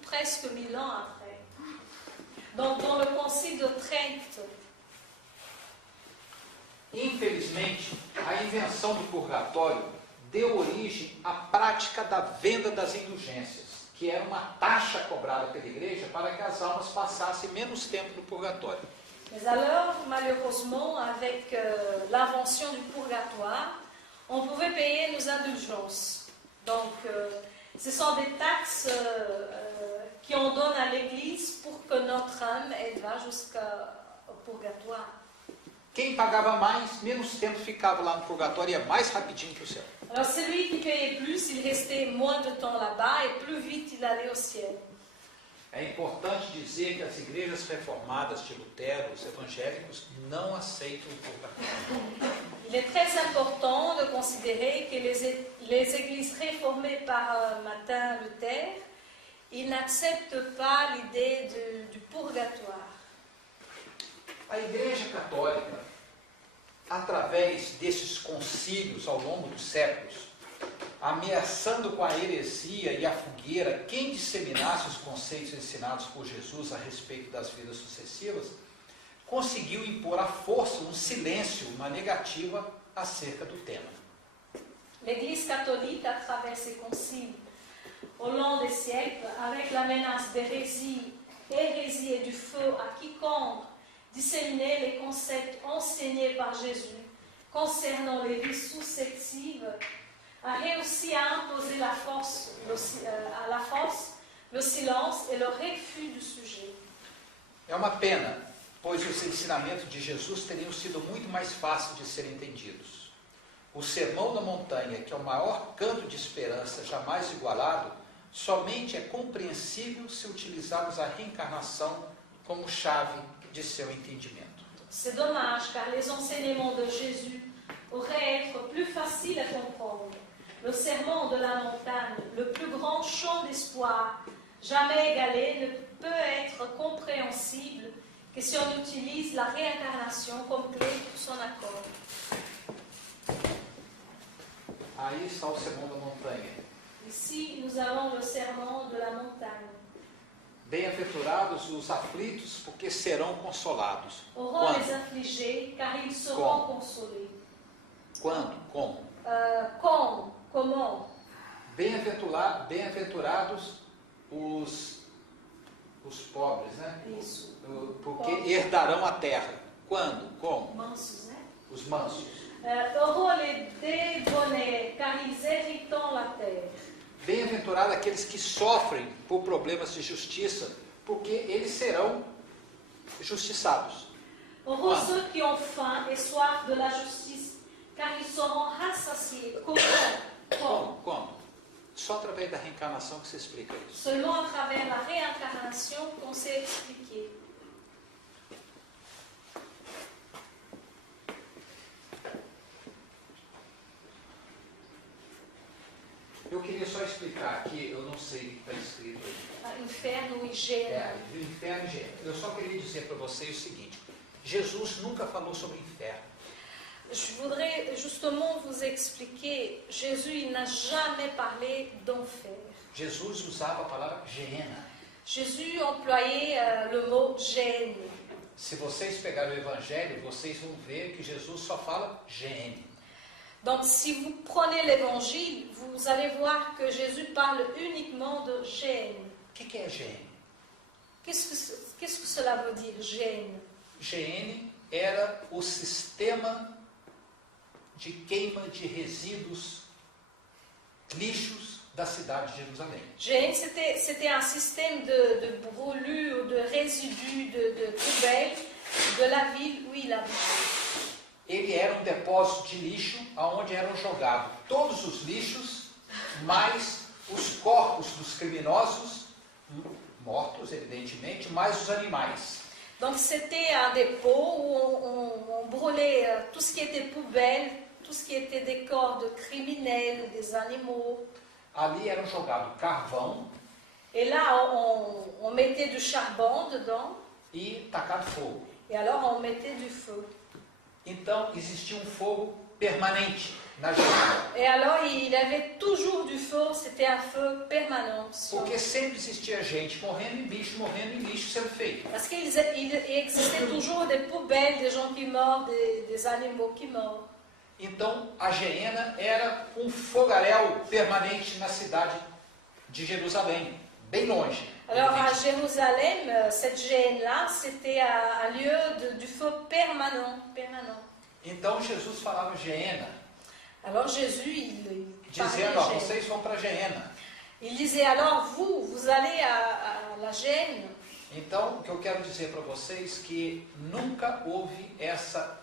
presque 1000 ans après. Donc, dans le Concile de Trento. Infelizmente, a invenção do purgatório deu origem à prática da venda das indulgências, que era uma taxa cobrada pela igreja para que as almas passassem menos tempo no purgatório. Mais alors, malheureusement, avec l'invention du purgatoire, on pouvait payer nos indulgences. Donc, ce sont des taxes qu'on donne à l'Église pour que notre âme elle va jusqu'au purgatoire. Quem pagava mais, menos tempo ficava lá no purgatório e ia mais rapidinho que o céu. Alors celui qui payait plus, il restait moins de temps là-bas et plus vite il allait au ciel. É importante dizer que as igrejas reformadas de Lutero, os evangélicos, não aceitam o purgatório. Il est très important de considérer que les églises réformées par Martin Luther, ils n'acceptent pas l'idée du purgatoire. A Igreja Católica, através desses concílios ao longo dos séculos, ameaçando com a heresia e a fogueira quem disseminasse os conceitos ensinados por Jesus a respeito das vidas sucessivas, conseguiu impor à força um silêncio, uma negativa acerca do tema. L'Église catholique, à travers ses conciles, au long des siècles, avec la menace d'hérésie et du feu à quiconque disséminait les concepts enseignés par Jésus concernant les vies successives, a réussi à imposer à la force le silence et le refus du sujet. É uma pena, pois os ensinamentos de Jesus teriam sido muito mais fáceis de serem entendidos. O Sermão da Montanha, que é o maior canto de esperança jamais igualado, somente é compreensível se utilizarmos a reencarnação como chave de seu entendimento. C'est dommage, car les enseignements de Jésus auraient été plus faciles à comprendre. Le sermon de la montagne, le plus grand chant d'espoir, jamais égalé, ne peut être compréhensible que si on utilise la réincarnation comme clé pour son accord. Aí está o Sermão da Montanha. Ici, nous avons le sermon de la montagne. Bem-aventurados os aflitos, porque serão consolados. Heureux les affligés, car ils seront consolés. Quando? Como? Comment? Bem-aventurados os pobres, né? Isso. Porque herdarão a terra. Quando? Como? Mansos, né? Os mansos. Heureux les débonnés, car ils hériteront la terre. Bem-aventurados aqueles que sofrem por problemas de justiça, porque eles serão justiçados. Heureux ceux qui ont faim et soif de la justice, car ils seront rassasiés. Como? Só através da reencarnação que se explica isso. Seulement à travers la réincarnation qu'on sait expliquer. Eu queria só explicar aqui, eu não sei o que está escrito aí. Inferno e Gênero. Inferno e Gênero. Eu só queria dizer para vocês o seguinte: Jesus nunca falou sobre inferno. Je voudrais justement vous expliquer, Jésus il n'a jamais parlé d'enfer. Jesus usava a palavra Gehenna. Jésus employait le mot gêne. Se vocês pegarem o Evangelho, vocês vão ver que Jesus só fala Gehenna. Donc si vous prenez l'évangile, vous allez voir que Jésus parle uniquement de gêne. O que é Gehenna? Qu'est-ce que cela veut dire, gêne? Gehenna era o sistema de queima de resíduos, lixos da cidade de Jerusalém. Gêne, c'était un système de brûlure, de résidus, de poubelles de la ville où il habitait. Ele era um depósito de lixo onde eram jogados todos os lixos, mais os corpos dos criminosos, mortos evidentemente, mais os animais. Donc c'était un dépôt où on brûlait tout ce qui était poubelle, tout ce qui était des corps de criminels, des animaux. Ali eram jogados carvão. Et là on mettait du charbon dedans. E tacado fogo. Et alors on mettait du feu. Então existia um fogo permanente na Gehenna. Et alors il y avait toujours du feu, c'était un feu permanent. Porque sempre existia gente morrendo e lixo sendo feito. Parce qu'il existait toujours des poubelles, des gens qui meurent, des animaux qui meurent. Então a Gehenna era um fogaréu permanente na cidade de Jerusalém, bem longe. Alors à Jérusalem, cette gêne-là, c'était un lieu du feu permanent. Então Jesus falava Gehenna. Alors Jésus, il dizendo, ó, vocês vão para Gehenna. Il disait alors vous allez à la Gêne. Então o que eu quero dizer para vocês é que nunca houve essa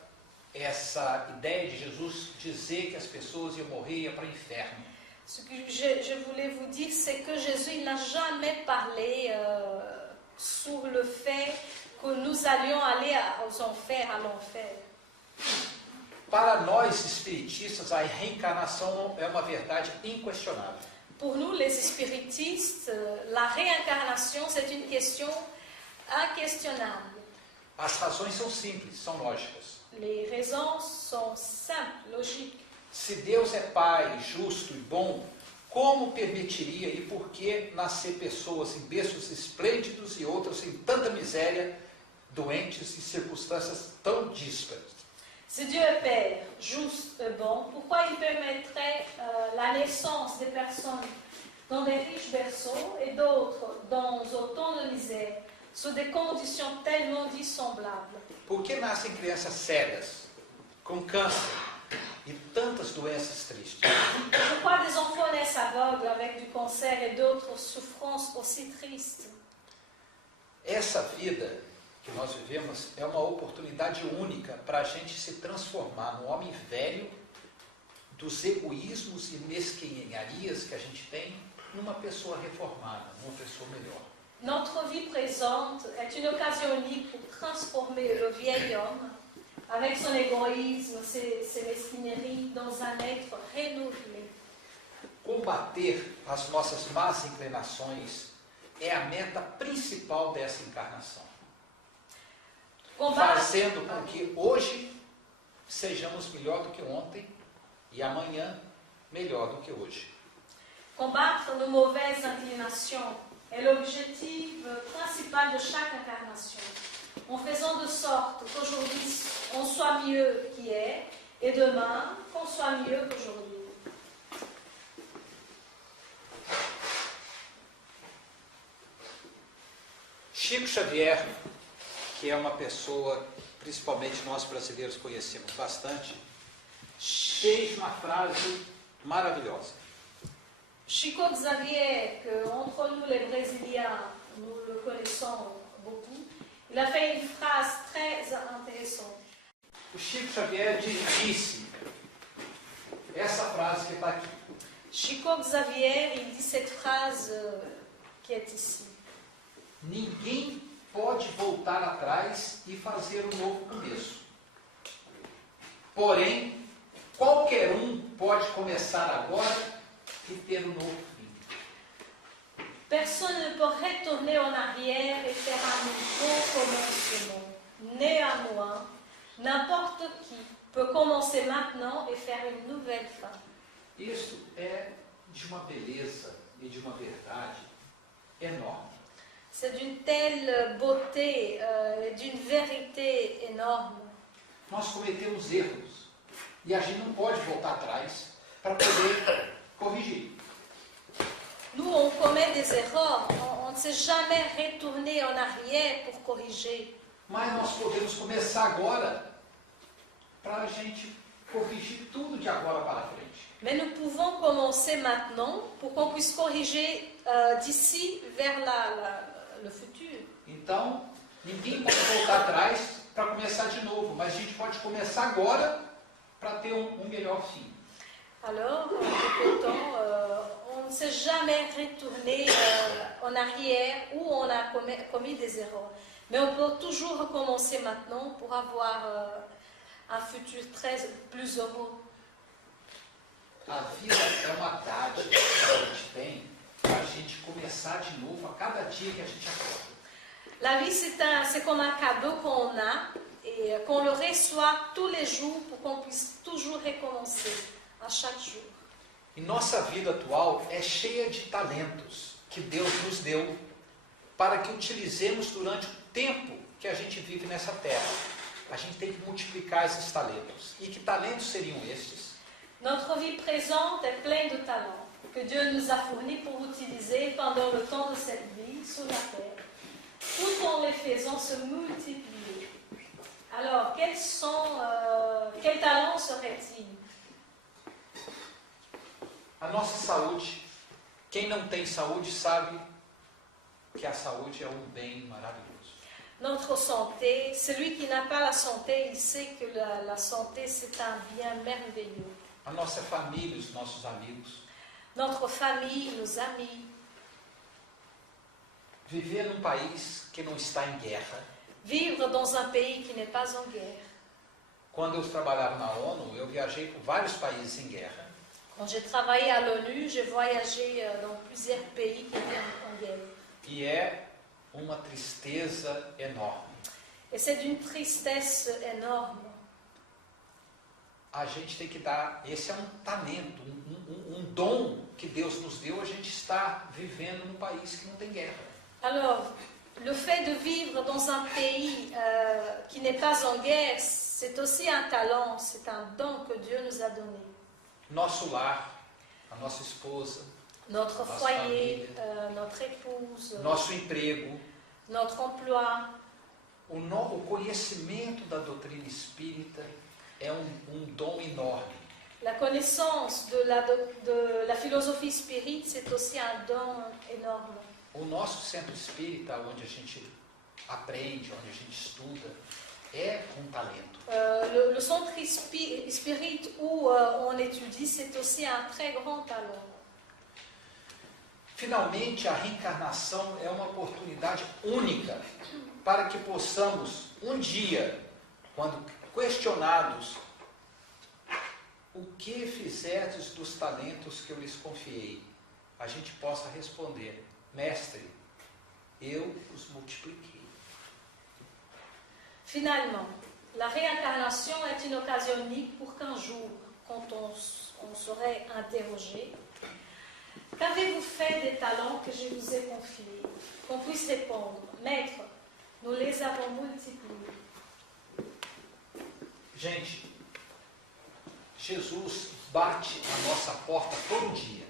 essa ideia de Jesus dizer que as pessoas iam morrer e iam para o inferno. Ce que je voulais vous dire, c'est que Jésus il n'a jamais parlé sur le fait que nous allions aller aux enfers, à l'enfer. Para nós espiritistas, a reencarnação é uma verdade inquestionável. Pour nous, les spiritistes, la réincarnation, c'est une question inquestionnable. As razões são simples, são lógicas. Les raisons sont simples, logiques. Se Deus é Pai, justo e bom, como permitiria e por que nascer pessoas em berços esplêndidos e outras em tanta miséria, doentes e circunstâncias tão díspares? Si Dieu est Père, juste et bon, pourquoi il permettrait la naissance des personnes dans des riches berceaux et d'autres dans autant de misère, sous des conditions tellement dissemblables? Por que nascem crianças cegas, com câncer e tantas doenças tristes? Pourquoi des enfants naissent aveugles avec du cancer et d'autres souffrances aussi tristes? Essa vida que nós vivemos é uma oportunidade única para a gente se transformar no homem velho dos egoísmos e mesquinharias que a gente tem numa pessoa reformada, numa pessoa melhor. Notre vie présente est une occasion unique pour transformer le vieil homme, avec son égoïsme, ses mesquineries, dans un être renouvelé. Combater as nossas más inclinações é a meta principal dessa encarnação. Fazendo com que hoje sejamos melhor do que ontem e amanhã melhor do que hoje. Combattre nos mauvaises inclinations est l'objectif principal de chaque incarnation, en faisant de sorte qu'aujourd'hui on soit mieux qu'hier et demain qu'on soit mieux qu'aujourd'hui. Chico Xavier, que é uma pessoa, principalmente nós brasileiros conhecemos bastante, fez uma frase maravilhosa. Chico Xavier, que entre nous les Brésiliens, nous le connaissons beaucoup, il a fait une phrase très intéressante. O Chico Xavier disse essa frase que está aqui. Chico Xavier, il dit cette phrase qui est ici. Ninguém pode voltar atrás e fazer um novo começo. Porém, qualquer um pode começar agora e ter um novo fim. Personne ne peut retourner en arrière et faire un nouveau commencement. Néanmoins, n'importe qui peut commencer maintenant et faire une nouvelle fin. Isso é de uma beleza e de uma verdade enorme. C'est d'une telle beauté, d'une vérité énorme. Nós cometemos erros e a gente não pode voltar atrás para poder corrigir. Nous, on commet des erreurs, on ne s'est jamais retourné en arrière pour corriger. Mas nós podemos começar agora para a gente corrigir tudo de agora para frente. Mais nous pouvons commencer maintenant pour qu'on puisse corriger d'ici vers le futur. Então, ninguém pode voltar atrás para começar de novo, mas a gente pode começar agora para ter um melhor fim. Alors, répétons, on ne s'est jamais retourné en arrière où on a commis des erreurs. Mais on peut toujours recommencer maintenant pour avoir un futur plus heureux. A vida é uma dádiva que a gente tem para a gente começar de novo a cada dia que a gente acorda. La vie, c'est comme un cadeau qu'on a et qu'on le reçoit tous les jours pour qu'on puisse toujours recommencer à chaque jour. E nossa vida atual é cheia de talentos que Deus nos deu para que utilizemos durante o tempo que a gente vive nessa terra. A gente tem que multiplicar esses talentos. E que talentos seriam estes? Notre vie présente est pleine de talents que Dieu nous a fournis pour utiliser pendant le temps de cette vie sur la terre, tout en les faisant se multiplier. Alors, quels talents seraient-ils? A nossa saúde. Quem não tem saúde sabe que a saúde é um bem maravilhoso. notre santé. Celui qui n'a pas la santé, il sait que la santé, c'est un bien merveilleux. A nossa família, os nossos amigos. Notre famille, nos amis. Viver num país que não está em guerra. Vivre dans un pays qui n'est pas en guerre. Quando eu trabalhava na ONU, eu viajei por vários países em guerra. Quand j'ai travaillé à l'ONU, j'ai voyagé dans plusieurs pays qui étaient en guerre. E é uma tristeza enorme. Et c'est d'une tristesse énorme. A gente tem que dar, esse é um talento, um dom que Deus nos deu, a gente está vivendo num país que não tem guerra. Alors, le fait de vivre dans un pays qui n'est pas en guerre, c'est aussi un talent, c'est un don que Dieu nous a donné. Nosso lar, a nossa esposa, Notre nossa foyer, família, notre épouse, nosso emprego, notre emploi, o conhecimento da doutrina espírita é um dom enorme. la connaissance de la philosophie spirite, c'est aussi un don énorme. O nosso centro espírita, onde a gente aprende, onde a gente estuda, é um talento. Le centre spirit où on étudie, c'est aussi un très grand talent. Finalmente, a reencarnação é uma oportunidade única para que possamos, um dia, quando questionados, o que fizestes dos talentos que eu lhes confiei, a gente possa responder: Mestre, eu os multipliquei. Finalement, la réincarnation est une occasion unique pour qu'un jour, quand on serait interrogé, qu'avez-vous fait des talents que je vous ai confiés? Qu'on puisse répondre, Maître, nous les avons multipliés. Gente, Jesus bate a nossa porta todo dia.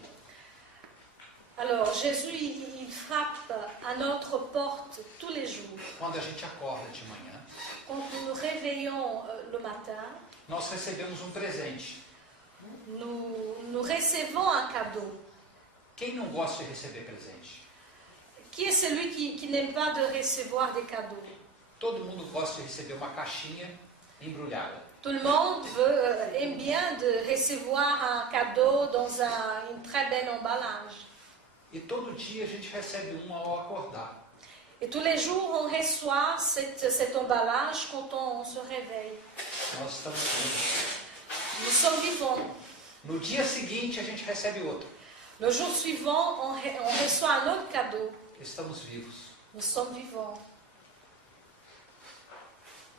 Alors, Jésus, il frappe à notre porte tous les jours. Quando a gente acorda de manhã, Quand nous nous réveillons le matin, nós recebemos um presente. nous recevons un cadeau. Quem não gosta de receber presente? Qui est celui qui n'aime pas de recevoir des cadeaux? Todo mundo gosta de receber uma caixinha embrulhada. Tout le monde aime bien de recevoir un cadeau dans une très belle emballage. E todo dia a gente recebe uma ao acordar. Et tous les jours, on reçoit cet emballage quand on se réveille. Nós estamos vivos. Nous sommes vivants. No dia seguinte a gente recebe outro. Le jour suivant, on reçoit un autre cadeau. Estamos vivos. Nous sommes vivants.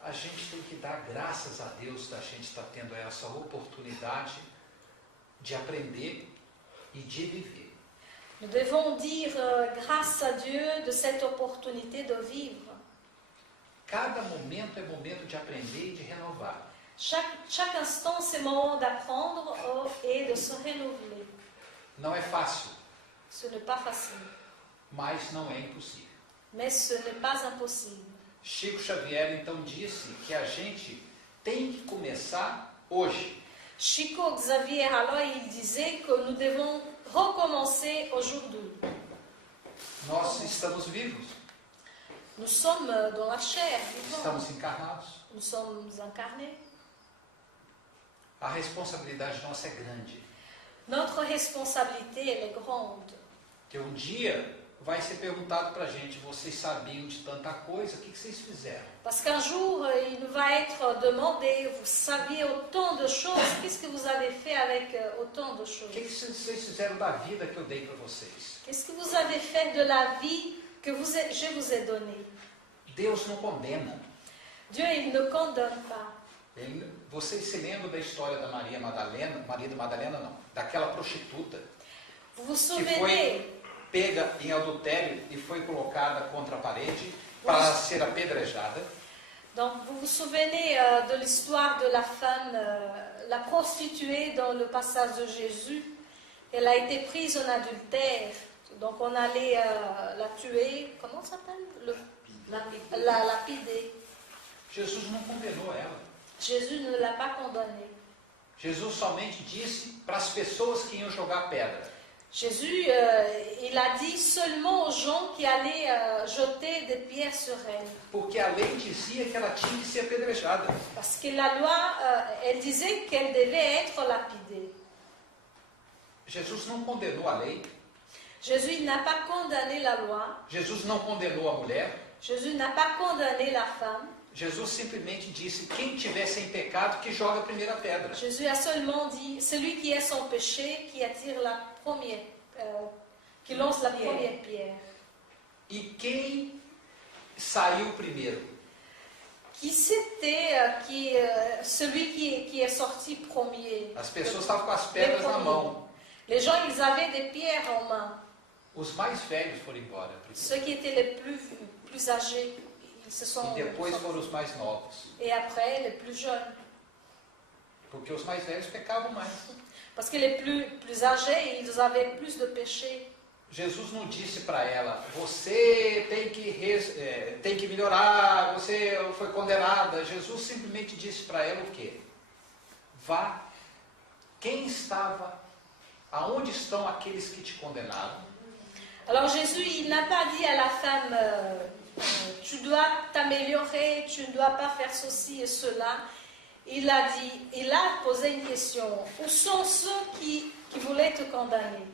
A gente tem que dar graças a Deus da gente estar tendo essa oportunidade de aprender e de viver. Nous devons dire grâce à Dieu de cette opportunité de vivre. Cada momento é momento de aprender e de renovar. Chaque instant, c'est moment d'apprendre et de se renouveler. Não é fácil, Ce n'est pas facile, mas não é impossível. mais ce n'est pas impossible. Chico Xavier então disse que a gente tem que começar hoje. Chico Xavier, alors, il disait que nous devons recommencer aujourd'hui. Nós estamos vivos, Nous sommes dans la chair, vivants. estamos encarnados. Nous sommes incarnés. A responsabilidade nossa é grande. Notre responsabilité, elle est grande. Que um dia vai ser perguntado para a gente: vocês sabiam de tanta coisa, o que vocês fizeram? Parce qu'un jour, il nous va être demandé, vous saviez autant de choses, qu'est-ce que vous avez fait avec autant de O choses? que vocês fizeram da vida que eu dei para vocês? Qu'est-ce que vous avez fait de la vie que je vous ai donnée? Deus não condena. Dieu, il ne condamne pas. Vocês se lembram da história da Maria da Madalena não, daquela prostituta Vous vous que souvenez? foi pega em adultério e foi colocada contra a parede para ser apedrejada. Donc, vous vous souvenez de l'histoire de la femme, la prostituée dans le passage de Jésus. Elle a été prise en adultère. Donc, on allait la tuer. Comment ça s'appelle? La lapider. Jesus não condenou ela. Jésus ne l'a pas condamnée. Jesus somente disse para as pessoas que iam jogar pedra: Jésus, il a dit seulement aux gens qui allaient jeter des pierres sur elle. Porque a lei dizia que ela tinha que ser apedrejada. Parce que la loi, elle disait qu'elle devait être lapidée. Jesus não condenou a lei. Jésus n'a pas condamné la loi. Jesus não condenou a mulher. Jésus n'a pas condamné la femme. Jesus simplesmente disse: quem tiver sem pecado, que joga a primeira pedra. Jésus a seulement dit, celui qui est sans péché, qui attire la première, qui lance la première pierre. E quem saiu primeiro? Qui c'était celui qui est sorti premier? As pessoas estavam com as pedras na mão. Les gens, ils avaient des pierres en main. Os mais velhos foram embora primeiro. Ceux qui étaient les plus âgés, ils se sont... E depois foram os mais novos. Et après, les plus jeunes. Porque os mais velhos pecavam mais. Parce que les plus âgés, ils avaient plus de péché. Jesus não disse para ela: você tem que melhorar, você foi condenada. Jesus simplesmente disse para ela o quê? Vá. Quem estava? Aonde estão aqueles que te condenaram? Alors Jésus, il n'a pas dit à la femme, tu dois t'améliorer, tu ne dois pas faire ceci et cela. Il a posé une question. Où sont ceux qui voulaient te condamner?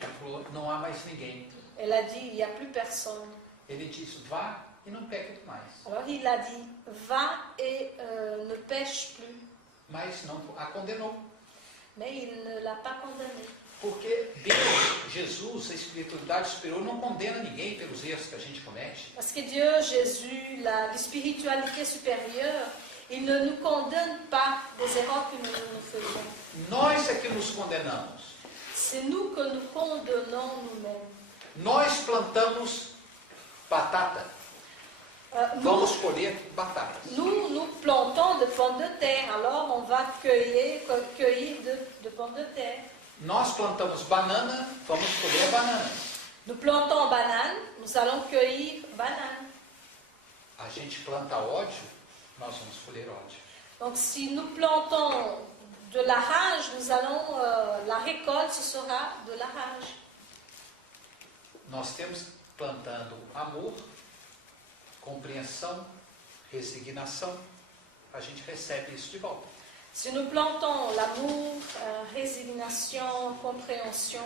Ele falou: não há mais ninguém. Elle a dit, il n'y a plus personne. Ele disse: vá e não peque mais. Alors il a dit, va et ne pêche plus. Mas não a condenou. Mais il ne l'a pas condamnée. Porque Deus, Jesus, a espiritualidade superior, não condena ninguém pelos erros que a gente comete. Parce que Dieu, Jésus, la spiritualité supérieure, il ne nous condamne pas des erreurs que nous faisons. Nós é que nos condenamos. C'est nous que nous condamnons nous-mêmes. Nós plantamos batata. Vamos colher batatas. Nous plantons de pommes de terre, alors on va cueillir de pommes de terre. Nós plantamos banana, vamos colher bananas. Nous plantons banane, nous allons cueillir banane. A gente planta ódio, nós vamos colher ódio. Donc si nous plantons de la rage, nous allons, la récolte, ce sera de la rage. Nós temos plantando amor, compreensão, resignação, a gente recebe isso de volta. Si nous plantons l'amour, résignation, compréhension,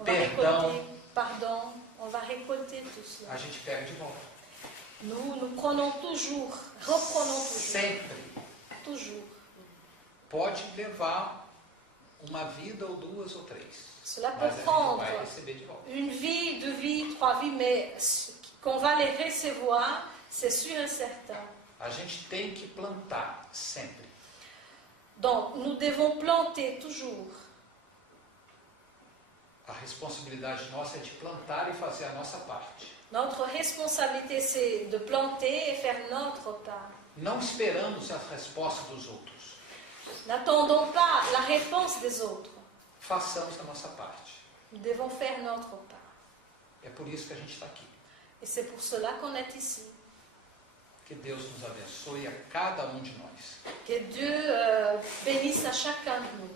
on va récolter pardon, on va récolter tout cela. A gente pega de volta. Nous prenons toujours, reprenons toujours. Sempre. Toujours. Pode levar uma vida ou duas ou três. Cela peut Mas a gente prendre vai receber de volta. une vie, 2 vies, 3 vies, mais qu'on va les recevoir, c'est sûr et certain. A gente tem que plantar sempre. Donc, nous devons planter toujours. A responsabilidade nossa é de plantar e fazer a nossa parte. Notre responsabilité, c'est de planter et faire notre part. Não esperamos a resposta dos outros. N'attendons pas la réponse des autres. Façamos a nossa parte. Nous devons faire notre part. É por isso que a gente está aqui. Et c'est pour cela qu'on est ici. Que Deus nos abençoe a cada um de nós. Que Dieu bénisse à chacun de nous.